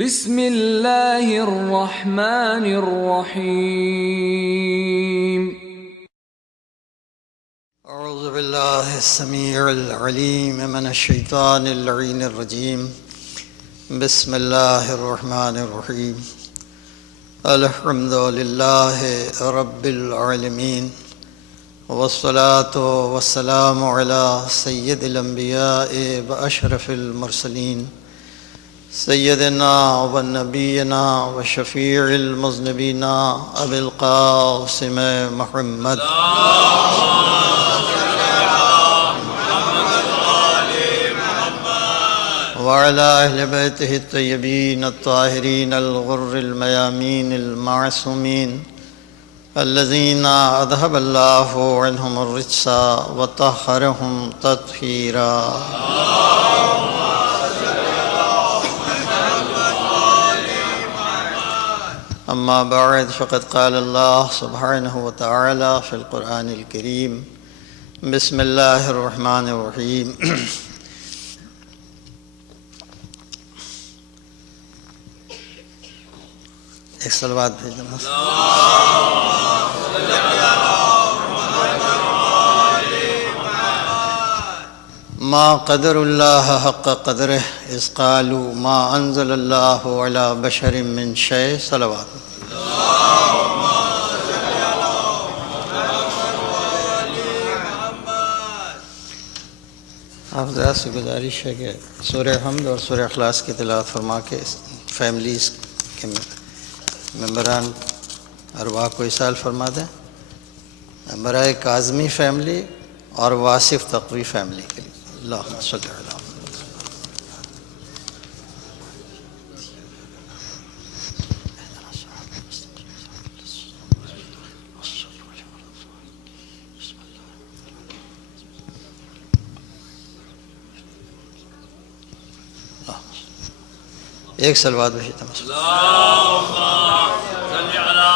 بسم اللہ الرحمن الرحیم اعوذ باللہ السمیع العلیم من الشیطان اللعین الرجیم بسم اللہ الرحمن الرحیم الحمد للہ رب العالمین والصلاة والسلام علی سید الانبیاء واشرف المرسلین سیدنا و نبینا و شفیع المذنبین ابی القاسم محمد وعلى اہل بیتہ الطیبین الطاہرین الغر المیامین المعصومین الذین اذهب اللہ عنہم الرجس وطہرہم تطہیرا. اما بعد فقد قال اللہ سبحانہ وتعالی فی القرآن الکریم بسم اللہ الرحمن الرحیم. ایک صلوات بھیج دینا. ما قدر اللہ حق قدرہ اذ قالوا ما انزل اللہ علی بشر من شیء. صلوات. آپ حضرات سے گزارش ہے کہ سورہ حمد اور سورہ اخلاص کی تلاوت فرما کے فیملیز کے ممبران ارواح کو اصال فرما دیں برائے کاظمی فیملی اور واصف تقوی فیملی کے لیے. اللہم صلی علی محمد. ایک صلوات بھیج دینا. اللہم صلی علی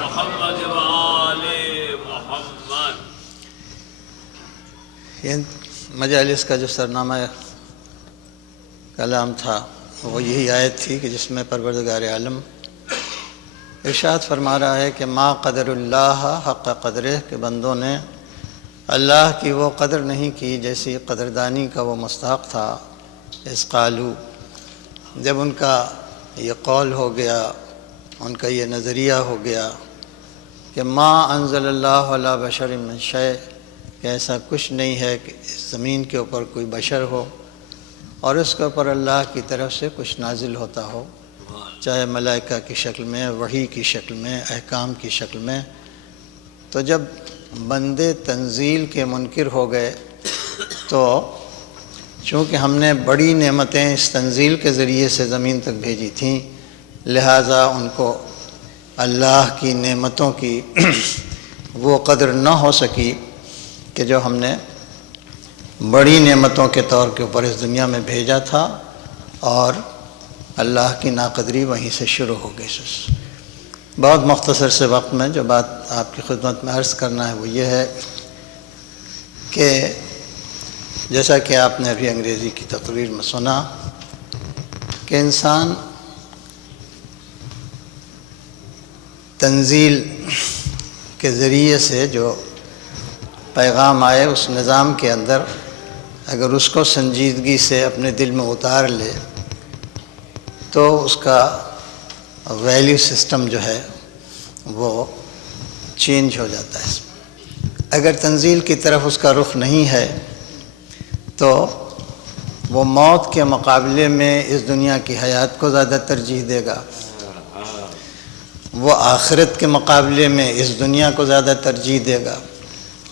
محمد و آل محمد. یہ مجالس کا جو سرنامہ کلام تھا وہ یہی آیت تھی کہ جس میں پروردگار عالم ارشاد فرما رہا ہے کہ ما قدر اللہ حق قدرہ، کہ بندوں نے اللہ کی وہ قدر نہیں کی جیسی قدردانی کا وہ مستحق تھا. اذ قالوا، جب ان کا یہ قول ہو گیا، ان کا یہ نظریہ ہو گیا کہ ما انزل اللہ علی بشر من شیء، کہ ایسا کچھ نہیں ہے کہ اس زمین کے اوپر کوئی بشر ہو اور اس کے اوپر اللہ کی طرف سے کچھ نازل ہوتا ہو، چاہے ملائکہ کی شکل میں، وحی کی شکل میں، احکام کی شکل میں. تو جب بندے تنزیل کے منکر ہو گئے تو چونکہ ہم نے بڑی نعمتیں اس تنزیل کے ذریعے سے زمین تک بھیجی تھیں، لہٰذا ان کو اللہ کی نعمتوں کی وہ قدر نہ ہو سکی کہ جو ہم نے بڑی نعمتوں کے طور کے اوپر اس دنیا میں بھیجا تھا، اور اللہ کی ناقدری وہیں سے شروع ہو گئی. بہت مختصر سے وقت میں جو بات آپ کی خدمت میں عرض کرنا ہے وہ یہ ہے کہ جیسا کہ آپ نے ابھی انگریزی کی تقریر میں سنا کہ انسان تنزیل کے ذریعے سے جو پیغام آئے اس نظام کے اندر اگر اس کو سنجیدگی سے اپنے دل میں اتار لے تو اس کا ویلیو سسٹم جو ہے وہ چینج ہو جاتا ہے. اگر تنزیل کی طرف اس کا رخ نہیں ہے تو وہ موت کے مقابلے میں اس دنیا کی حیات کو زیادہ ترجیح دے گا، وہ آخرت کے مقابلے میں اس دنیا کو زیادہ ترجیح دے گا،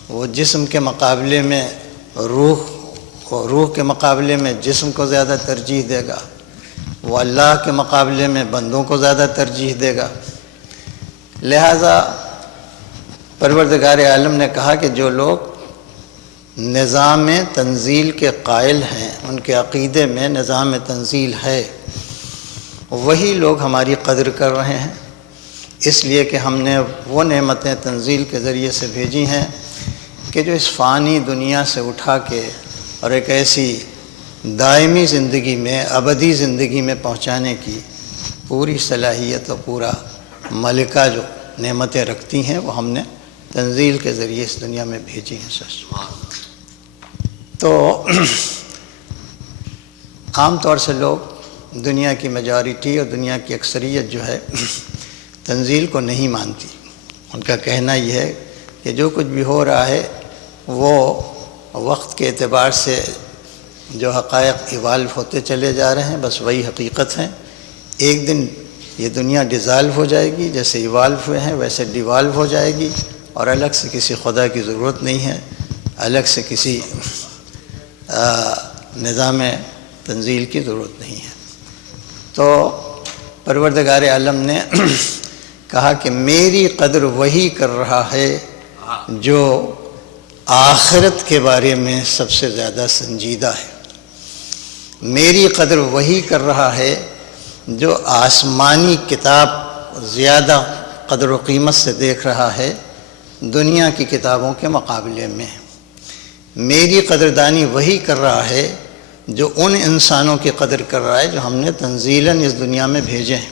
وہ جسم کے مقابلے میں روح کے مقابلے میں جسم کو زیادہ ترجیح دے گا، وہ اللہ کے مقابلے میں بندوں کو زیادہ ترجیح دے گا. لہذا پروردگار عالم نے کہا کہ جو لوگ نظام تنزیل کے قائل ہیں، ان کے عقیدے میں نظام تنزیل ہے، وہی لوگ ہماری قدر کر رہے ہیں، اس لیے کہ ہم نے وہ نعمتیں تنزیل کے ذریعے سے بھیجی ہیں کہ جو اس فانی دنیا سے اٹھا کے اور ایک ایسی دائمی زندگی میں، ابدی زندگی میں پہنچانے کی پوری صلاحیت اور پورا ملکہ جو نعمتیں رکھتی ہیں وہ ہم نے تنزیل کے ذریعے اس دنیا میں بھیجی ہیں سر۔ تو عام طور سے لوگ دنیا کی میجارٹی اور دنیا کی اکثریت جو ہے تنزیل کو نہیں مانتی۔ ان کا کہنا یہ ہے کہ جو کچھ بھی ہو رہا ہے وہ وقت کے اعتبار سے جو حقائق ایوالو ہوتے چلے جا رہے ہیں بس وہی حقیقت ہیں۔ ایک دن یہ دنیا ڈیزالو ہو جائے گی، جیسے ایوالو ہوئے ہیں ویسے ڈیوالو ہو جائے گی، اور الگ سے کسی خدا کی ضرورت نہیں ہے، الگ سے کسی نظام تنزیل کی ضرورت نہیں ہے۔ تو پروردگار عالم نے کہا کہ میری قدر وہی کر رہا ہے جو آخرت کے بارے میں سب سے زیادہ سنجیدہ ہے، میری قدر وہی کر رہا ہے جو آسمانی کتاب زیادہ قدر و قیمت سے دیکھ رہا ہے دنیا کی کتابوں کے مقابلے میں، میری قدردانی وہی کر رہا ہے جو ان انسانوں کی قدر کر رہا ہے جو ہم نے تنزیلاً اس دنیا میں بھیجے ہیں،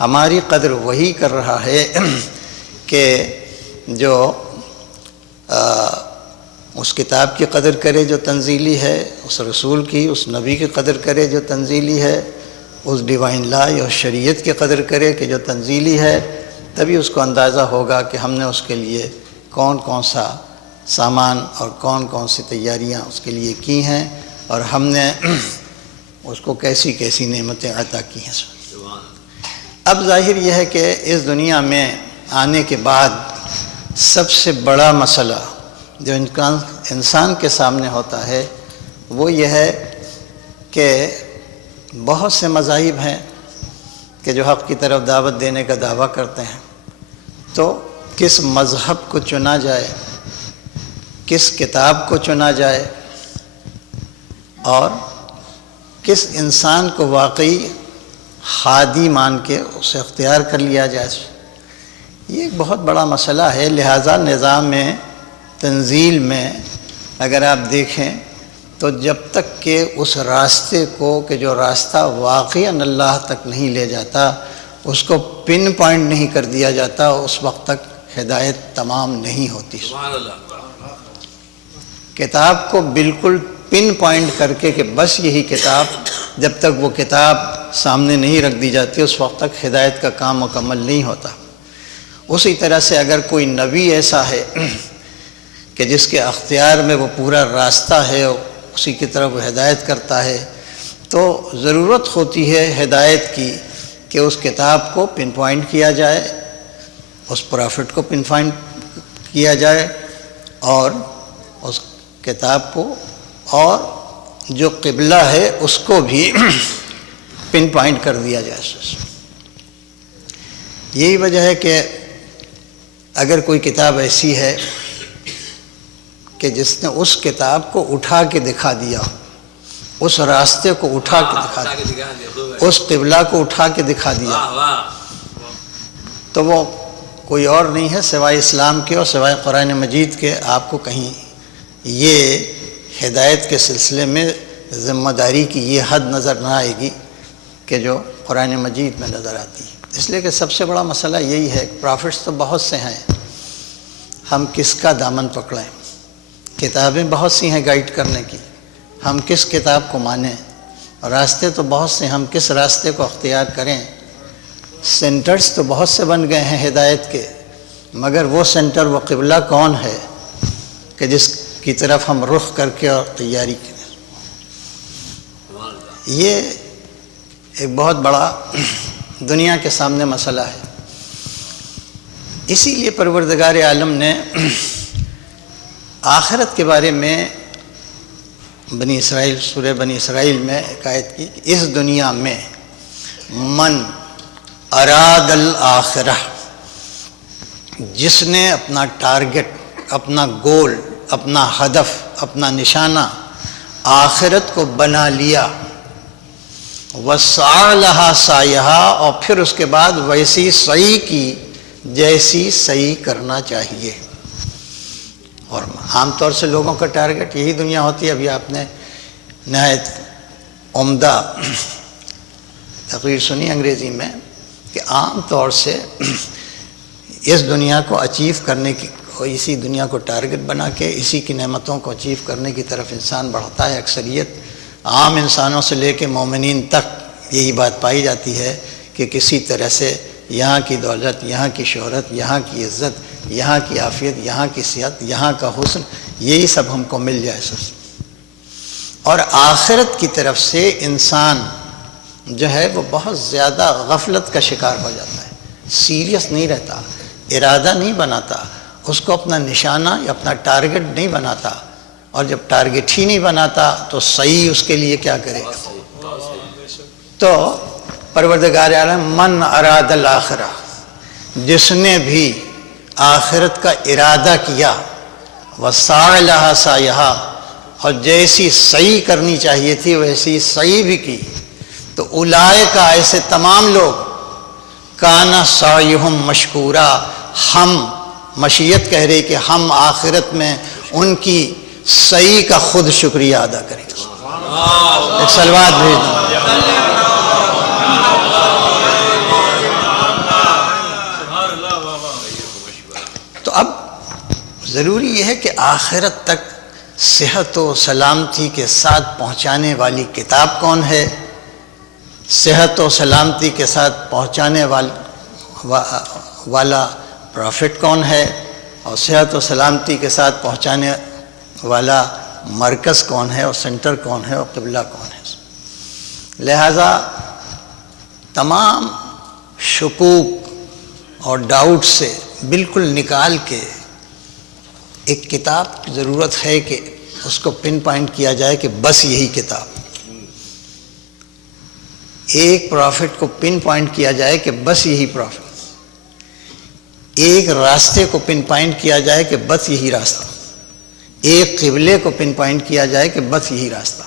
ہماری قدر وہی کر رہا ہے کہ جو اس کتاب کی قدر کرے جو تنزیلی ہے، اس رسول کی، اس نبی کی قدر کرے جو تنزیلی ہے، اس ڈیوائن لا یا شریعت کی قدر کرے کہ جو تنزیلی ہے، تبھی اس کو اندازہ ہوگا کہ ہم نے اس کے لیے کون کون سا سامان اور کون کون سی تیاریاں اس کے لیے کی ہیں، اور ہم نے اس کو کیسی کیسی نعمتیں عطا کی ہیں۔ اب ظاہر یہ ہے کہ اس دنیا میں آنے کے بعد سب سے بڑا مسئلہ جو انسان کے سامنے ہوتا ہے وہ یہ ہے کہ بہت سے مذاہب ہیں کہ جو حق کی طرف دعوت دینے کا دعویٰ کرتے ہیں، تو کس مذہب کو چنا جائے، کس کتاب کو چنا جائے، اور کس انسان کو واقعی ہادی مان کے اسے اختیار کر لیا جائے، یہ ایک بہت بڑا مسئلہ ہے۔ لہٰذا نظام تنزیل میں اگر آپ دیکھیں تو جب تک کہ اس راستے کو کہ جو راستہ واقعاً اللہ تک نہیں لے جاتا اس کو پن پوائنٹ نہیں کر دیا جاتا، اس وقت تک ہدایت تمام نہیں ہوتی۔ کتاب کو بالکل پن پوائنٹ کر کے کہ بس یہی کتاب، جب تک وہ کتاب سامنے نہیں رکھ دی جاتی اس وقت تک ہدایت کا کام مکمل نہیں ہوتا۔ اسی طرح سے اگر کوئی نبی ایسا ہے کہ جس کے اختیار میں وہ پورا راستہ ہے، اسی کی طرف وہ ہدایت کرتا ہے، تو ضرورت ہوتی ہے ہدایت کی کہ اس کتاب کو پن پوائنٹ کیا جائے، اس پرافٹ کو پن پوائنٹ کیا جائے، اور اس کتاب کو اور جو قبلہ ہے اس کو بھی پن پوائنٹ کر دیا جائے۔ یہی وجہ ہے کہ اگر کوئی کتاب ایسی ہے کہ جس نے اس کتاب کو اٹھا کے دکھا دیا، اس راستے کو اٹھا کے دکھا دیا، اس قبلہ کو اٹھا کے دکھا دیا، تو وہ کوئی اور نہیں ہے سوائے اسلام کے اور سوائے قرآن مجید کے۔ آپ کو کہیں یہ ہدایت کے سلسلے میں ذمہ داری کی یہ حد نظر نہ آئے گی کہ جو قرآن مجید میں نظر آتی ہے۔ اس لیے کہ سب سے بڑا مسئلہ یہی ہے کہ پرافٹس تو بہت سے ہیں، ہم کس کا دامن پکڑیں؟ کتابیں بہت سی ہیں گائیڈ کرنے کی، ہم کس کتاب کو مانیں؟ راستے تو بہت سے، ہم کس راستے کو اختیار کریں؟ سینٹرز تو بہت سے بن گئے ہیں ہدایت کے، مگر وہ سینٹر، وہ قبلہ کون ہے کہ جس کی طرف ہم رخ کر کے اور تیاری کریں؟ یہ ایک بہت بڑا دنیا کے سامنے مسئلہ ہے۔ اسی لیے پروردگار عالم نے آخرت کے بارے میں بنی اسرائیل، سورہ بنی اسرائیل میں ایک آیت کی کہ اس دنیا میں من اراد الآخرہ، جس نے اپنا ٹارگٹ، اپنا گول، اپنا ہدف، اپنا نشانہ آخرت کو بنا لیا، وَسَعَى لَهَا سَعْيَهَا، اور پھر اس کے بعد ویسی سعی کی جیسی سعی کرنا چاہیے۔ اور عام طور سے لوگوں کا ٹارگٹ یہی دنیا ہوتی ہے۔ ابھی آپ نے نہایت عمدہ تقریر سنی انگریزی میں کہ عام طور سے اس دنیا کو اچیو کرنے کی، اسی دنیا کو ٹارگٹ بنا کے اسی کی نعمتوں کو اچیو کرنے کی طرف انسان بڑھتا ہے. اکثریت عام انسانوں سے لے کے مومنین تک یہی بات پائی جاتی ہے کہ کسی طرح سے یہاں کی دولت، یہاں کی شہرت، یہاں کی عزت، یہاں کی عافیت، یہاں کی صحت، یہاں کا حسن، یہی سب ہم کو مل جائے سب. اور آخرت کی طرف سے انسان جو ہے وہ بہت زیادہ غفلت کا شکار ہو جاتا ہے، سیریس نہیں رہتا، ارادہ نہیں بناتا، اس کو اپنا نشانہ یا اپنا ٹارگٹ نہیں بناتا. اور جب ٹارگٹ ہی نہیں بناتا تو صحیح اس کے لیے کیا کرے گا. تو پروردگار عالم من اراد الآخرہ، جس نے بھی آخرت کا ارادہ کیا، وسعی لہا سعیہا، اور جیسی صحیح کرنی چاہیے تھی ویسی صحیح بھی کی، تو اولئک، ایسے تمام لوگ، کان سعیہم مشکورا، ہم مشیت کہہ رہے کہ ہم آخرت میں ان کی صحیح کا خود شکریہ ادا کریں گے. ایک صلوات بھیج دوں. تو اب ضروری یہ ہے کہ آخرت تک صحت و سلامتی کے ساتھ پہنچانے والی کتاب کون ہے، صحت و سلامتی کے ساتھ پہنچانے والا پرافٹ کون ہے، اور صحت و سلامتی کے ساتھ پہنچانے والا مرکز کون ہے، اور سینٹر کون ہے، اور قبلہ کون ہے. لہذا تمام شکوک اور ڈاؤٹ سے بالکل نکال کے ایک کتاب کی ضرورت ہے کہ اس کو پن پوائنٹ کیا جائے کہ بس یہی کتاب. ایک پرافٹ کو پن پوائنٹ کیا جائے کہ بس یہی پرافٹ. ایک راستے کو پن پوائنٹ کیا جائے کہ بس یہی راستہ. ایک قبلے کو پن پوائنٹ کیا جائے کہ بس یہی راستہ.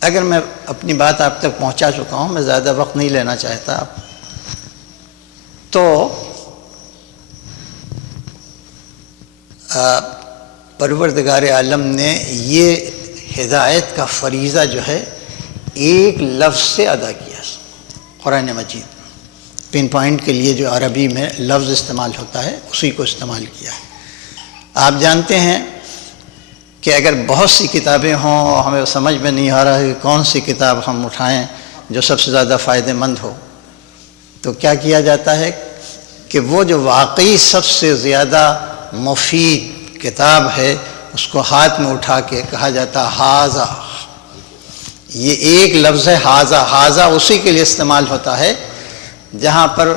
اگر میں اپنی بات آپ تک پہنچا چکا ہوں، میں زیادہ وقت نہیں لینا چاہتا. تو پروردگار عالم نے یہ ہدایت کا فریضہ جو ہے ایک لفظ سے ادا کیا. قرآن مجید پن پوائنٹ کے لیے جو عربی میں لفظ استعمال ہوتا ہے اسی کو استعمال کیا ہے. آپ جانتے ہیں کہ اگر بہت سی کتابیں ہوں اور ہمیں سمجھ میں نہیں آ رہا ہے کہ کون سی کتاب ہم اٹھائیں جو سب سے زیادہ فائدہ مند ہو، تو کیا کیا جاتا ہے کہ وہ جو واقعی سب سے زیادہ مفید کتاب ہے اس کو ہاتھ میں اٹھا کے کہا جاتا ہاذا. یہ ایک لفظ ہے ہاذا. ہاذا اسی کے لیے استعمال ہوتا ہے جہاں پر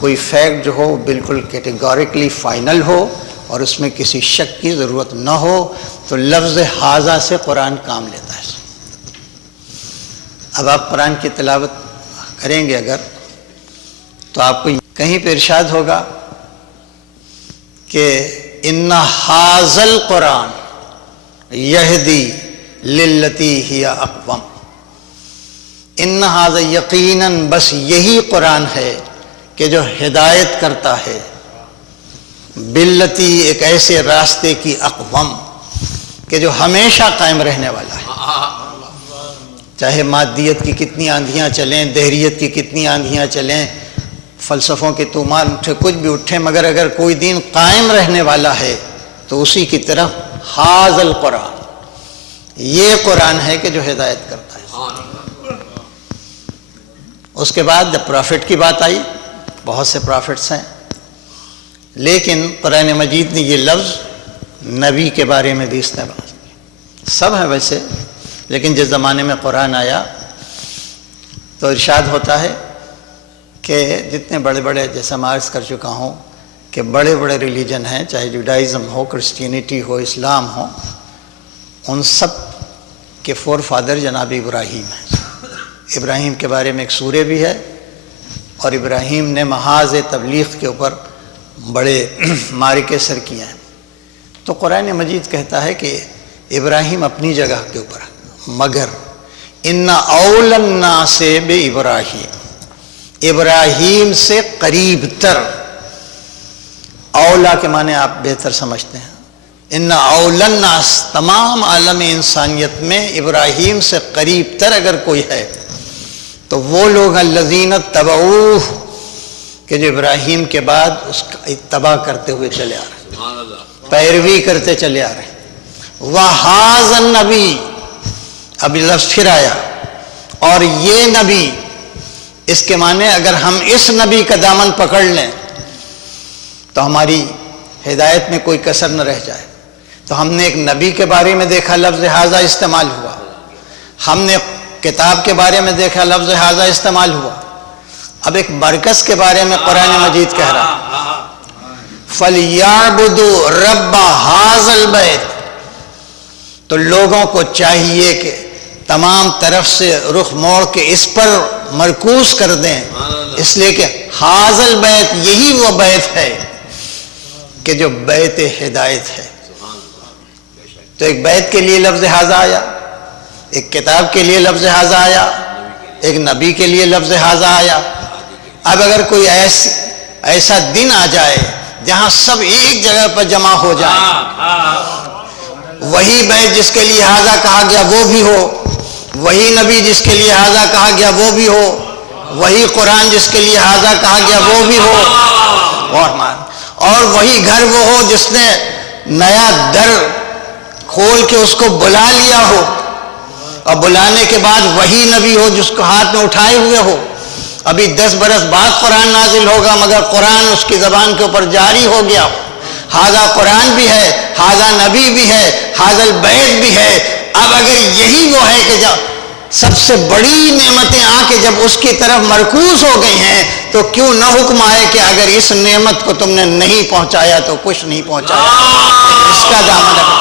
کوئی فیکٹ جو ہو بالکل کیٹیگوریکلی فائنل ہو اور اس میں کسی شک کی ضرورت نہ ہو، تو لفظ ہاذا سے قرآن کام لیتا ہے. اب آپ قرآن کی تلاوت کریں گے اگر، تو آپ کو کہیں پہ ارشاد ہوگا کہ ان ھذا القرآن یہدی للتی ہی اقوم. ان ھذا، یقیناً بس یہی قرآن ہے کہ جو ہدایت کرتا ہے، باللتی، ایک ایسے راستے کی، اقوم کہ جو ہمیشہ قائم رہنے والا ہے. چاہے مادیت کی کتنی آندھیاں چلیں، دہریت کی کتنی آندھیاں چلیں، فلسفوں کے طوفان اٹھے، کچھ بھی اٹھے، مگر اگر کوئی دین قائم رہنے والا ہے تو اسی کی طرف ھذا القرآن، یہ قرآن ہے کہ جو ہدایت کرتا ہے. اس کے بعد جب پرافٹ کی بات آئی، بہت سے پرافٹس ہیں، لیکن قرآن مجید نے یہ لفظ نبی کے بارے میں بھی استعمال کیا. سب ہیں ویسے، لیکن جس زمانے میں قرآن آیا تو ارشاد ہوتا ہے کہ جتنے بڑے بڑے، جیسا میں عرض کر چکا ہوں کہ بڑے بڑے ریلیجن ہیں، چاہے جوڈائزم ہو، کرسچینٹی ہو، اسلام ہو، ان سب کے فور فادر جناب ابراہیم ہیں. ابراہیم کے بارے میں ایک سورہ بھی ہے، اور ابراہیم نے محاذ تبلیغ کے اوپر بڑے معرکے سر کیے ہیں. تو قرآن مجید کہتا ہے کہ ابراہیم اپنی جگہ کے اوپر، مگر ان اول الناس بابراہیم، ابراہیم سے قریب تر، اولا کے معنی آپ بہتر سمجھتے ہیں. ان اول الناس، تمام عالم انسانیت میں ابراہیم سے قریب تر اگر کوئی ہے تو وہ لوگ الذین اتبعوہ کہ جو ابراہیم کے بعد اس کا اتباع کرتے ہوئے چلے آ رہے ہیں، سبحان اللہ، پیروی کرتے چلے آ رہے ہیں۔ وَهَذَا النَّبِيُّ، اب لفظ پھر آیا، اور یہ نبی، اس کے معنی اگر ہم اس نبی کا دامن پکڑ لیں تو ہماری ہدایت میں کوئی کسر نہ رہ جائے۔ تو ہم نے ایک نبی کے بارے میں دیکھا لفظ ھذا استعمال ہوا، ہم نے کتاب کے بارے میں دیکھا لفظ ھذا استعمال ہوا، اب ایک مرکز کے بارے میں قرآن مجید کہہ رہا ہے فَلْيَعْبُدُوا رَبَّ هَذَا الْبَيْتِ، تو لوگوں کو چاہیے کہ تمام طرف سے رخ موڑ کے اس پر مرکوز کر دیں، اس لیے کہ ھذا البیت، یہی وہ بیت ہے کہ جو بیت ہدایت ہے۔ تو ایک بیت کے لیے لفظ ھذا آیا، ایک کتاب کے لیے لفظ ھذا آیا، ایک نبی کے لیے لفظ ھذا آیا۔ اب اگر کوئی ایسا دن آ جائے جہاں سب ایک جگہ پر جمع ہو جائیں، وہی بیت جس کے لیے ھذا کہا گیا وہ بھی ہو، وہی نبی جس کے لیے ھذا کہا گیا وہ بھی ہو، وہی قرآن جس کے لیے ھذا کہا گیا وہ بھی ہو، اور وہی گھر وہ ہو جس نے نیا در کھول کے اس کو بلا لیا ہو، اور بلانے کے بعد وہی نبی ہو جس کو ہاتھ میں اٹھائے ہوئے ہو۔ ابھی 10 برس بعد قرآن نازل ہوگا مگر قرآن اس کی زبان کے اوپر جاری ہو گیا ہو۔ ھذا قرآن بھی ہے، ھذا نبی بھی ہے، ھذا البیت بھی ہے۔ اب اگر یہی وہ ہے کہ جب سب سے بڑی نعمتیں آ کے جب اس کی طرف مرکوز ہو گئی ہیں تو کیوں نہ حکم آئے کہ اگر اس نعمت کو تم نے نہیں پہنچایا تو کچھ نہیں پہنچایا، اس کا دامن رکھو۔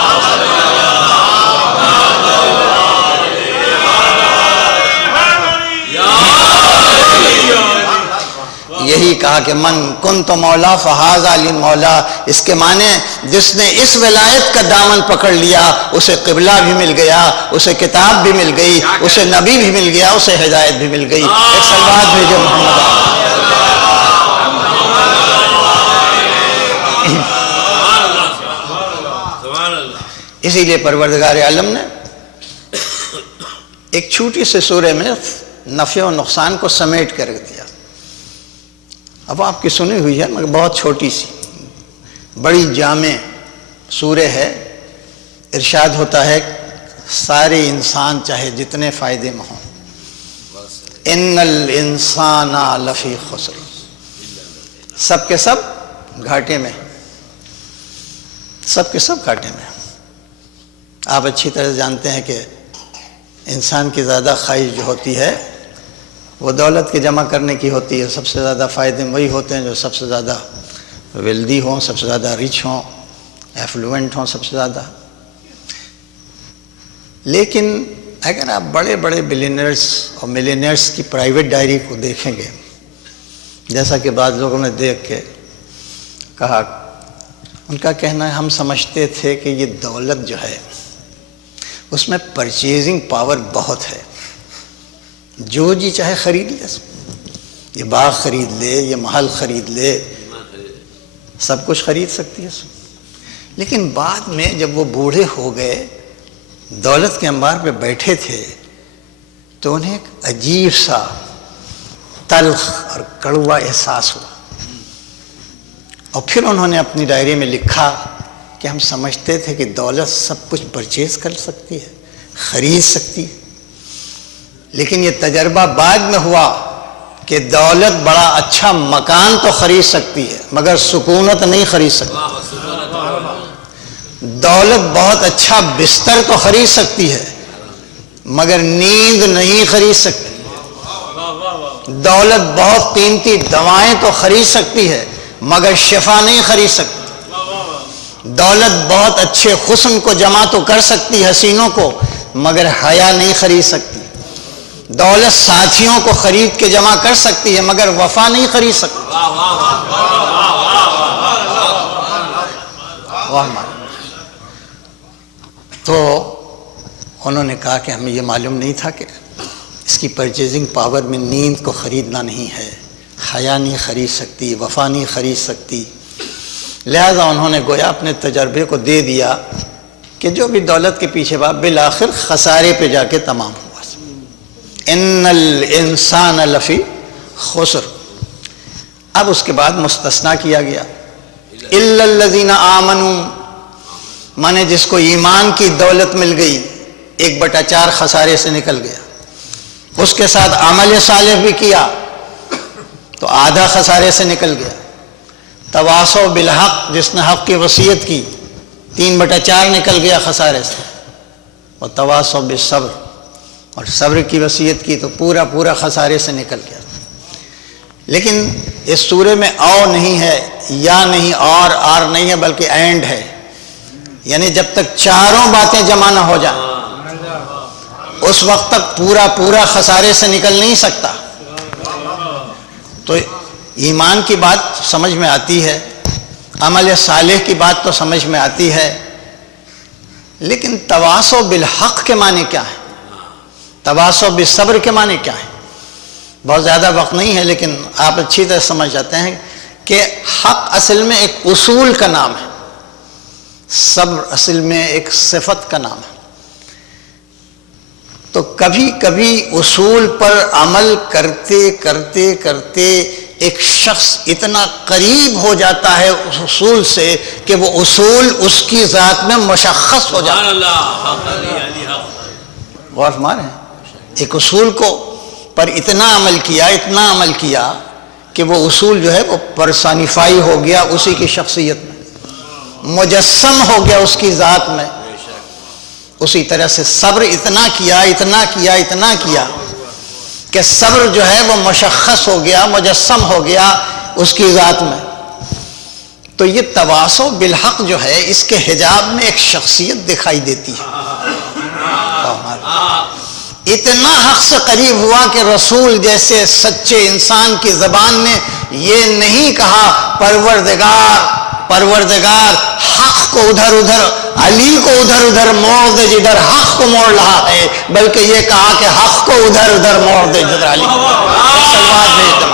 یہی کہا کہ من کنت مولا فہذا للمولا، اس کے معنی جس نے اس ولایت کا دامن پکڑ لیا اسے قبلہ بھی مل گیا، اسے کتاب بھی مل گئی، اسے نبی بھی مل گیا، اسے ہدایت بھی مل گئی۔ ایک صلوات بھیجے محمد۔ اسی لیے پروردگار عالم نے ایک چھوٹی سے سورہ میں نفع و نقصان کو سمیٹ کر رکھ دیا۔ اب آپ کی سنی ہوئی ہے مگر بہت چھوٹی سی، بڑی جامع سورہ ہے۔ ارشاد ہوتا ہے سارے انسان چاہے جتنے فائدے میں ہوں، ان الانسان لفی خسر، سب کے سب گھاٹے میں، سب کے سب گھاٹے میں۔ آپ اچھی طرح جانتے ہیں کہ انسان کی زیادہ خواہش جو ہوتی ہے وہ دولت کے جمع کرنے کی ہوتی ہے۔ سب سے زیادہ فائدے وہی ہوتے ہیں جو سب سے زیادہ ویلدی ہوں، سب سے زیادہ ریچ ہوں، ایفلوئنٹ ہوں سب سے زیادہ۔ لیکن اگر آپ بڑے بڑے بلینئرز اور ملینئرز کی پرائیویٹ ڈائری کو دیکھیں گے، جیسا کہ بعض لوگوں نے دیکھ کے کہا، ان کا کہنا ہے ہم سمجھتے تھے کہ یہ دولت جو ہے اس میں پرچیزنگ پاور بہت ہے، جو جی چاہے خرید لے، یہ باغ خرید لے، یہ محل خرید لے، سب کچھ خرید سکتی ہے۔ لیکن بعد میں جب وہ بوڑھے ہو گئے، دولت کے انبار پہ بیٹھے تھے، تو انہیں ایک عجیب سا تلخ اور کڑوا احساس ہوا، اور پھر انہوں نے اپنی ڈائری میں لکھا کہ ہم سمجھتے تھے کہ دولت سب کچھ پرچیز کر سکتی ہے، خرید سکتی ہے، لیکن یہ تجربہ بعد میں ہوا کہ دولت بڑا اچھا مکان تو خرید سکتی ہے مگر سکونت نہیں خرید سکتی، دولت بہت اچھا بستر تو خرید سکتی ہے مگر نیند نہیں خرید سکتی، دولت بہت قیمتی دوائیں تو خرید سکتی ہے مگر شفا نہیں خرید سکتی، دولت بہت اچھے حسن کو جمع تو کر سکتی حسینوں کو مگر حیا نہیں خرید سکتی، دولت ساتھیوں کو خرید کے جمع کر سکتی ہے مگر وفا نہیں خرید سکتی۔ تو انہوں نے کہا کہ ہمیں یہ معلوم نہیں تھا کہ اس کی پرچیزنگ پاور میں نیند کو خریدنا نہیں ہے، حیا نہیں خرید سکتی، وفا نہیں خرید سکتی، لہذا انہوں نے گویا اپنے تجربے کو دے دیا کہ جو بھی دولت کے پیچھے بالآخر خسارے پہ جا کے تمام ہوا، ان الانسان لفی خسر. اب اس کے بعد مستثنا کیا گیا الا الذین آمنوا، مانے جس کو ایمان کی دولت مل گئی 1/4 خسارے سے نکل گیا، اس کے ساتھ عمل صالح بھی کیا تو آدھا خسارے سے نکل گیا. تواصوا بالحق، جس نے حق کی وصیت کی 3/4 نکل گیا خسارے سے. اور تواصوا بالصبر، اور صبر کی وصیت کی تو پورا خسارے سے نکل گیا. لیکن اس سورے میں او نہیں ہے، یا نہیں، اور آر نہیں ہے، بلکہ اینڈ ہے. یعنی جب تک چاروں باتیں جمع نہ ہو جائیں اس وقت تک پورا خسارے سے نکل نہیں سکتا. تو ایمان کی بات سمجھ میں آتی ہے، عمل صالح کی بات تو سمجھ میں آتی ہے، لیکن تواصوا بالحق کے معنی کیا ہے، تواصوا بالصبر کے معنی کیا ہے؟ بہت زیادہ وقت نہیں ہے، لیکن آپ اچھی طرح سمجھ جاتے ہیں کہ حق اصل میں ایک اصول کا نام ہے، صبر اصل میں ایک صفت کا نام ہے. تو کبھی کبھی اصول پر عمل کرتے کرتے کرتے ایک شخص اتنا قریب ہو جاتا ہے اس اصول سے کہ وہ اصول اس کی ذات میں مشخص ہو جاتا ہے. غور فرمائیں، ایک اصول کو پر اتنا عمل کیا کہ وہ اصول جو ہے وہ پرسانیفائی ہو گیا اسی کی شخصیت میں، مجسم ہو گیا اس کی ذات میں. اسی طرح سے صبر اتنا کیا کہ صبر جو ہے وہ مشخص ہو گیا، مجسم ہو گیا اس کی ذات میں. تو یہ تواصوا بالحق جو ہے اس کے حجاب میں ایک شخصیت دکھائی دیتی ہے. اتنا حق سے قریب ہوا کہ رسول جیسے سچے انسان کی زبان نے یہ نہیں کہا پروردگار حق کو ادھر علی کو ادھر موڑ دے جدھر حق کو موڑ رہا ہے، بلکہ یہ کہا کہ حق کو ادھر موڑ دے جدھر علی. سلوات بھیج دیں.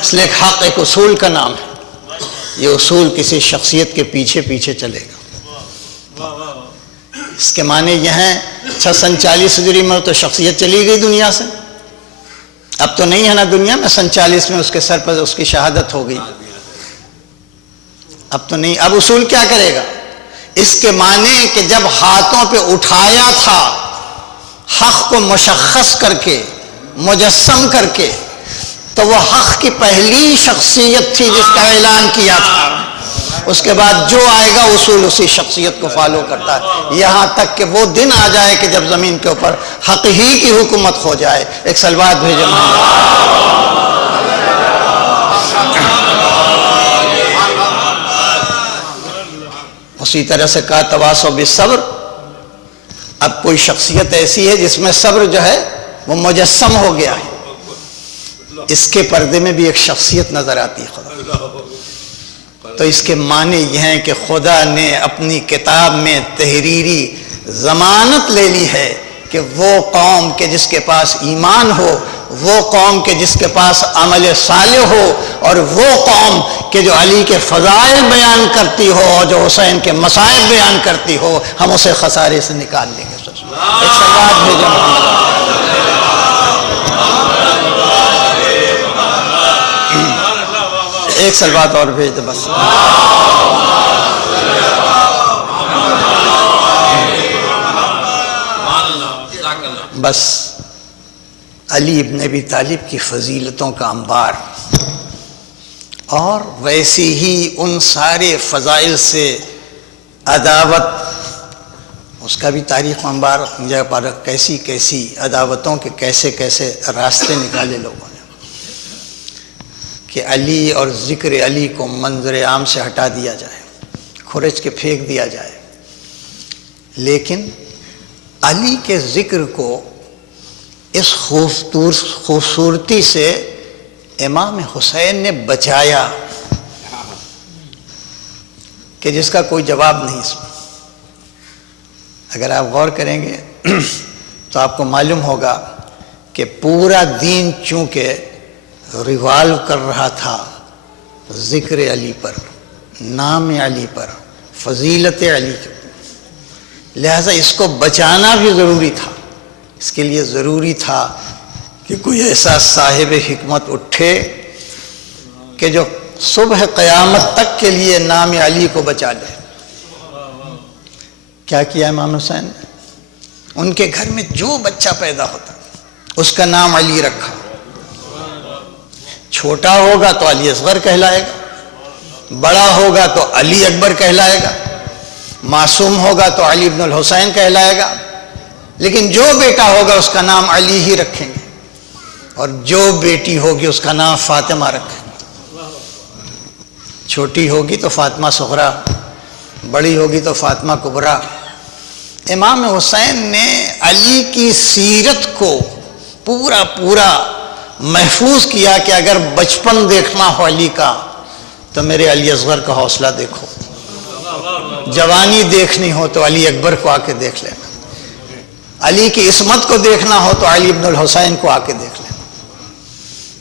اس لیے حق ایک اصول کا نام ہے. یہ اصول کسی شخصیت کے پیچھے چلے گا. اس کے معنی یہ ہیں 647 ہجری میں تو شخصیت چلی گئی دنیا سے، اب تو نہیں ہے نا دنیا میں. 47 میں اس کے سر پر اس کی شہادت ہو گئی، اب تو نہیں. اب اصول کیا کرے گا؟ اس کے معنی کہ جب ہاتھوں پہ اٹھایا تھا حق کو مشخص کر کے، مجسم کر کے، تو وہ حق کی پہلی شخصیت تھی جس کا اعلان کیا تھا. اس کے بعد جو آئے گا اصول اسی شخصیت کو فالو کرتا ہے، یہاں تک کہ وہ دن آ جائے کہ جب زمین کے اوپر حق ہی کی حکومت ہو جائے. ایک سلوات بھیجے. اسی طرح سے کہا تواصوا بالصبر. اب کوئی شخصیت ایسی ہے جس میں صبر جو ہے وہ مجسم ہو گیا ہے، اس کے پردے میں بھی ایک شخصیت نظر آتی ہے خدا. تو اس کے معنی یہ ہیں کہ خدا نے اپنی کتاب میں تحریری ضمانت لے لی ہے کہ وہ قوم کے جس کے پاس ایمان ہو، وہ قوم کے جس کے پاس عمل صالح ہو، اور وہ قوم کہ جو علی کے فضائل بیان کرتی ہو اور جو حسین کے مصائب بیان کرتی ہو، ہم اسے خسارے سے نکال لیں گے. ایک سلوات بھیجو محمد. ایک سلوات اور بھیج دے بس. بس علی ابن ابی طالب کی فضیلتوں کا انبار، اور ویسی ہی ان سارے فضائل سے عداوت، اس کا بھی تاریخ انبار جگہ پر کیسی عداوتوں کے کیسے راستے نکالے لوگوں نے کہ علی اور ذکر علی کو منظر عام سے ہٹا دیا جائے، کھرچ کے پھینک دیا جائے. لیکن علی کے ذکر کو اس خوبصورتی سے امام حسین نے بچایا کہ جس کا کوئی جواب نہیں. اس میں اگر آپ غور کریں گے تو آپ کو معلوم ہوگا کہ پورا دین چونکہ ریوالو کر رہا تھا ذکر علی پر، نام علی پر، فضیلت علی پر، لہذا اس کو بچانا بھی ضروری تھا۔ اس کے لیے ضروری تھا کہ کوئی ایسا صاحب حکمت اٹھے کہ جو صبح قیامت تک کے لیے نام علی کو بچا لے۔ کیا کیا امام حسین نے؟ ان کے گھر میں جو بچہ پیدا ہوتا اس کا نام علی رکھا۔ چھوٹا ہوگا تو علی اصغر کہلائے گا، بڑا ہوگا تو علی اکبر کہلائے گا، معصوم ہوگا تو علی ابن الحسین کہلائے گا، لیکن جو بیٹا ہوگا اس کا نام علی ہی رکھیں گے، اور جو بیٹی ہوگی اس کا نام فاطمہ رکھیں گے۔ چھوٹی ہوگی تو فاطمہ صغریٰ، بڑی ہوگی تو فاطمہ کبریٰ۔ امام حسین نے علی کی سیرت کو پورا محفوظ کیا کہ اگر بچپن دیکھنا ہو علی کا تو میرے علی اصغر کا حوصلہ دیکھو، جوانی دیکھنی ہو تو علی اکبر کو آ کے دیکھ لینا، علی کی عصمت کو دیکھنا ہو تو علی ابن الحسین کو آ کے دیکھ لینا۔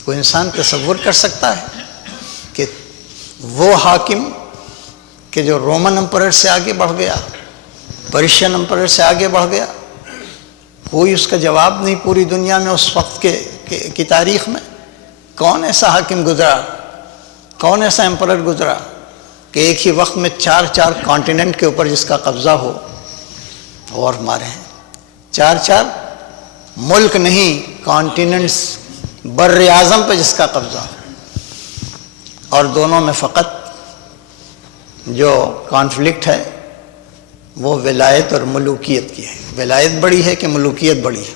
کوئی انسان تصور کر سکتا ہے کہ وہ حاکم کہ جو رومن امپرر سے آگے بڑھ گیا، پرشین امپرر سے آگے بڑھ گیا، کوئی اس کا جواب نہیں پوری دنیا میں اس وقت کی تاریخ میں؟ کون ایسا حاکم گزرا، کون ایسا امپرر گزرا کہ ایک ہی وقت میں 4 کانٹیننٹ کے اوپر جس کا قبضہ ہو؟ اور ہمارے ہیں 4 ملک نہیں، کانٹیننٹس، بر اعظم پہ جس کا قبضہ ہو، اور دونوں میں فقط جو کانفلکٹ ہے وہ ولایت اور ملوکیت کی ہے۔ ولایت بڑی ہے کہ ملوکیت بڑی ہے؟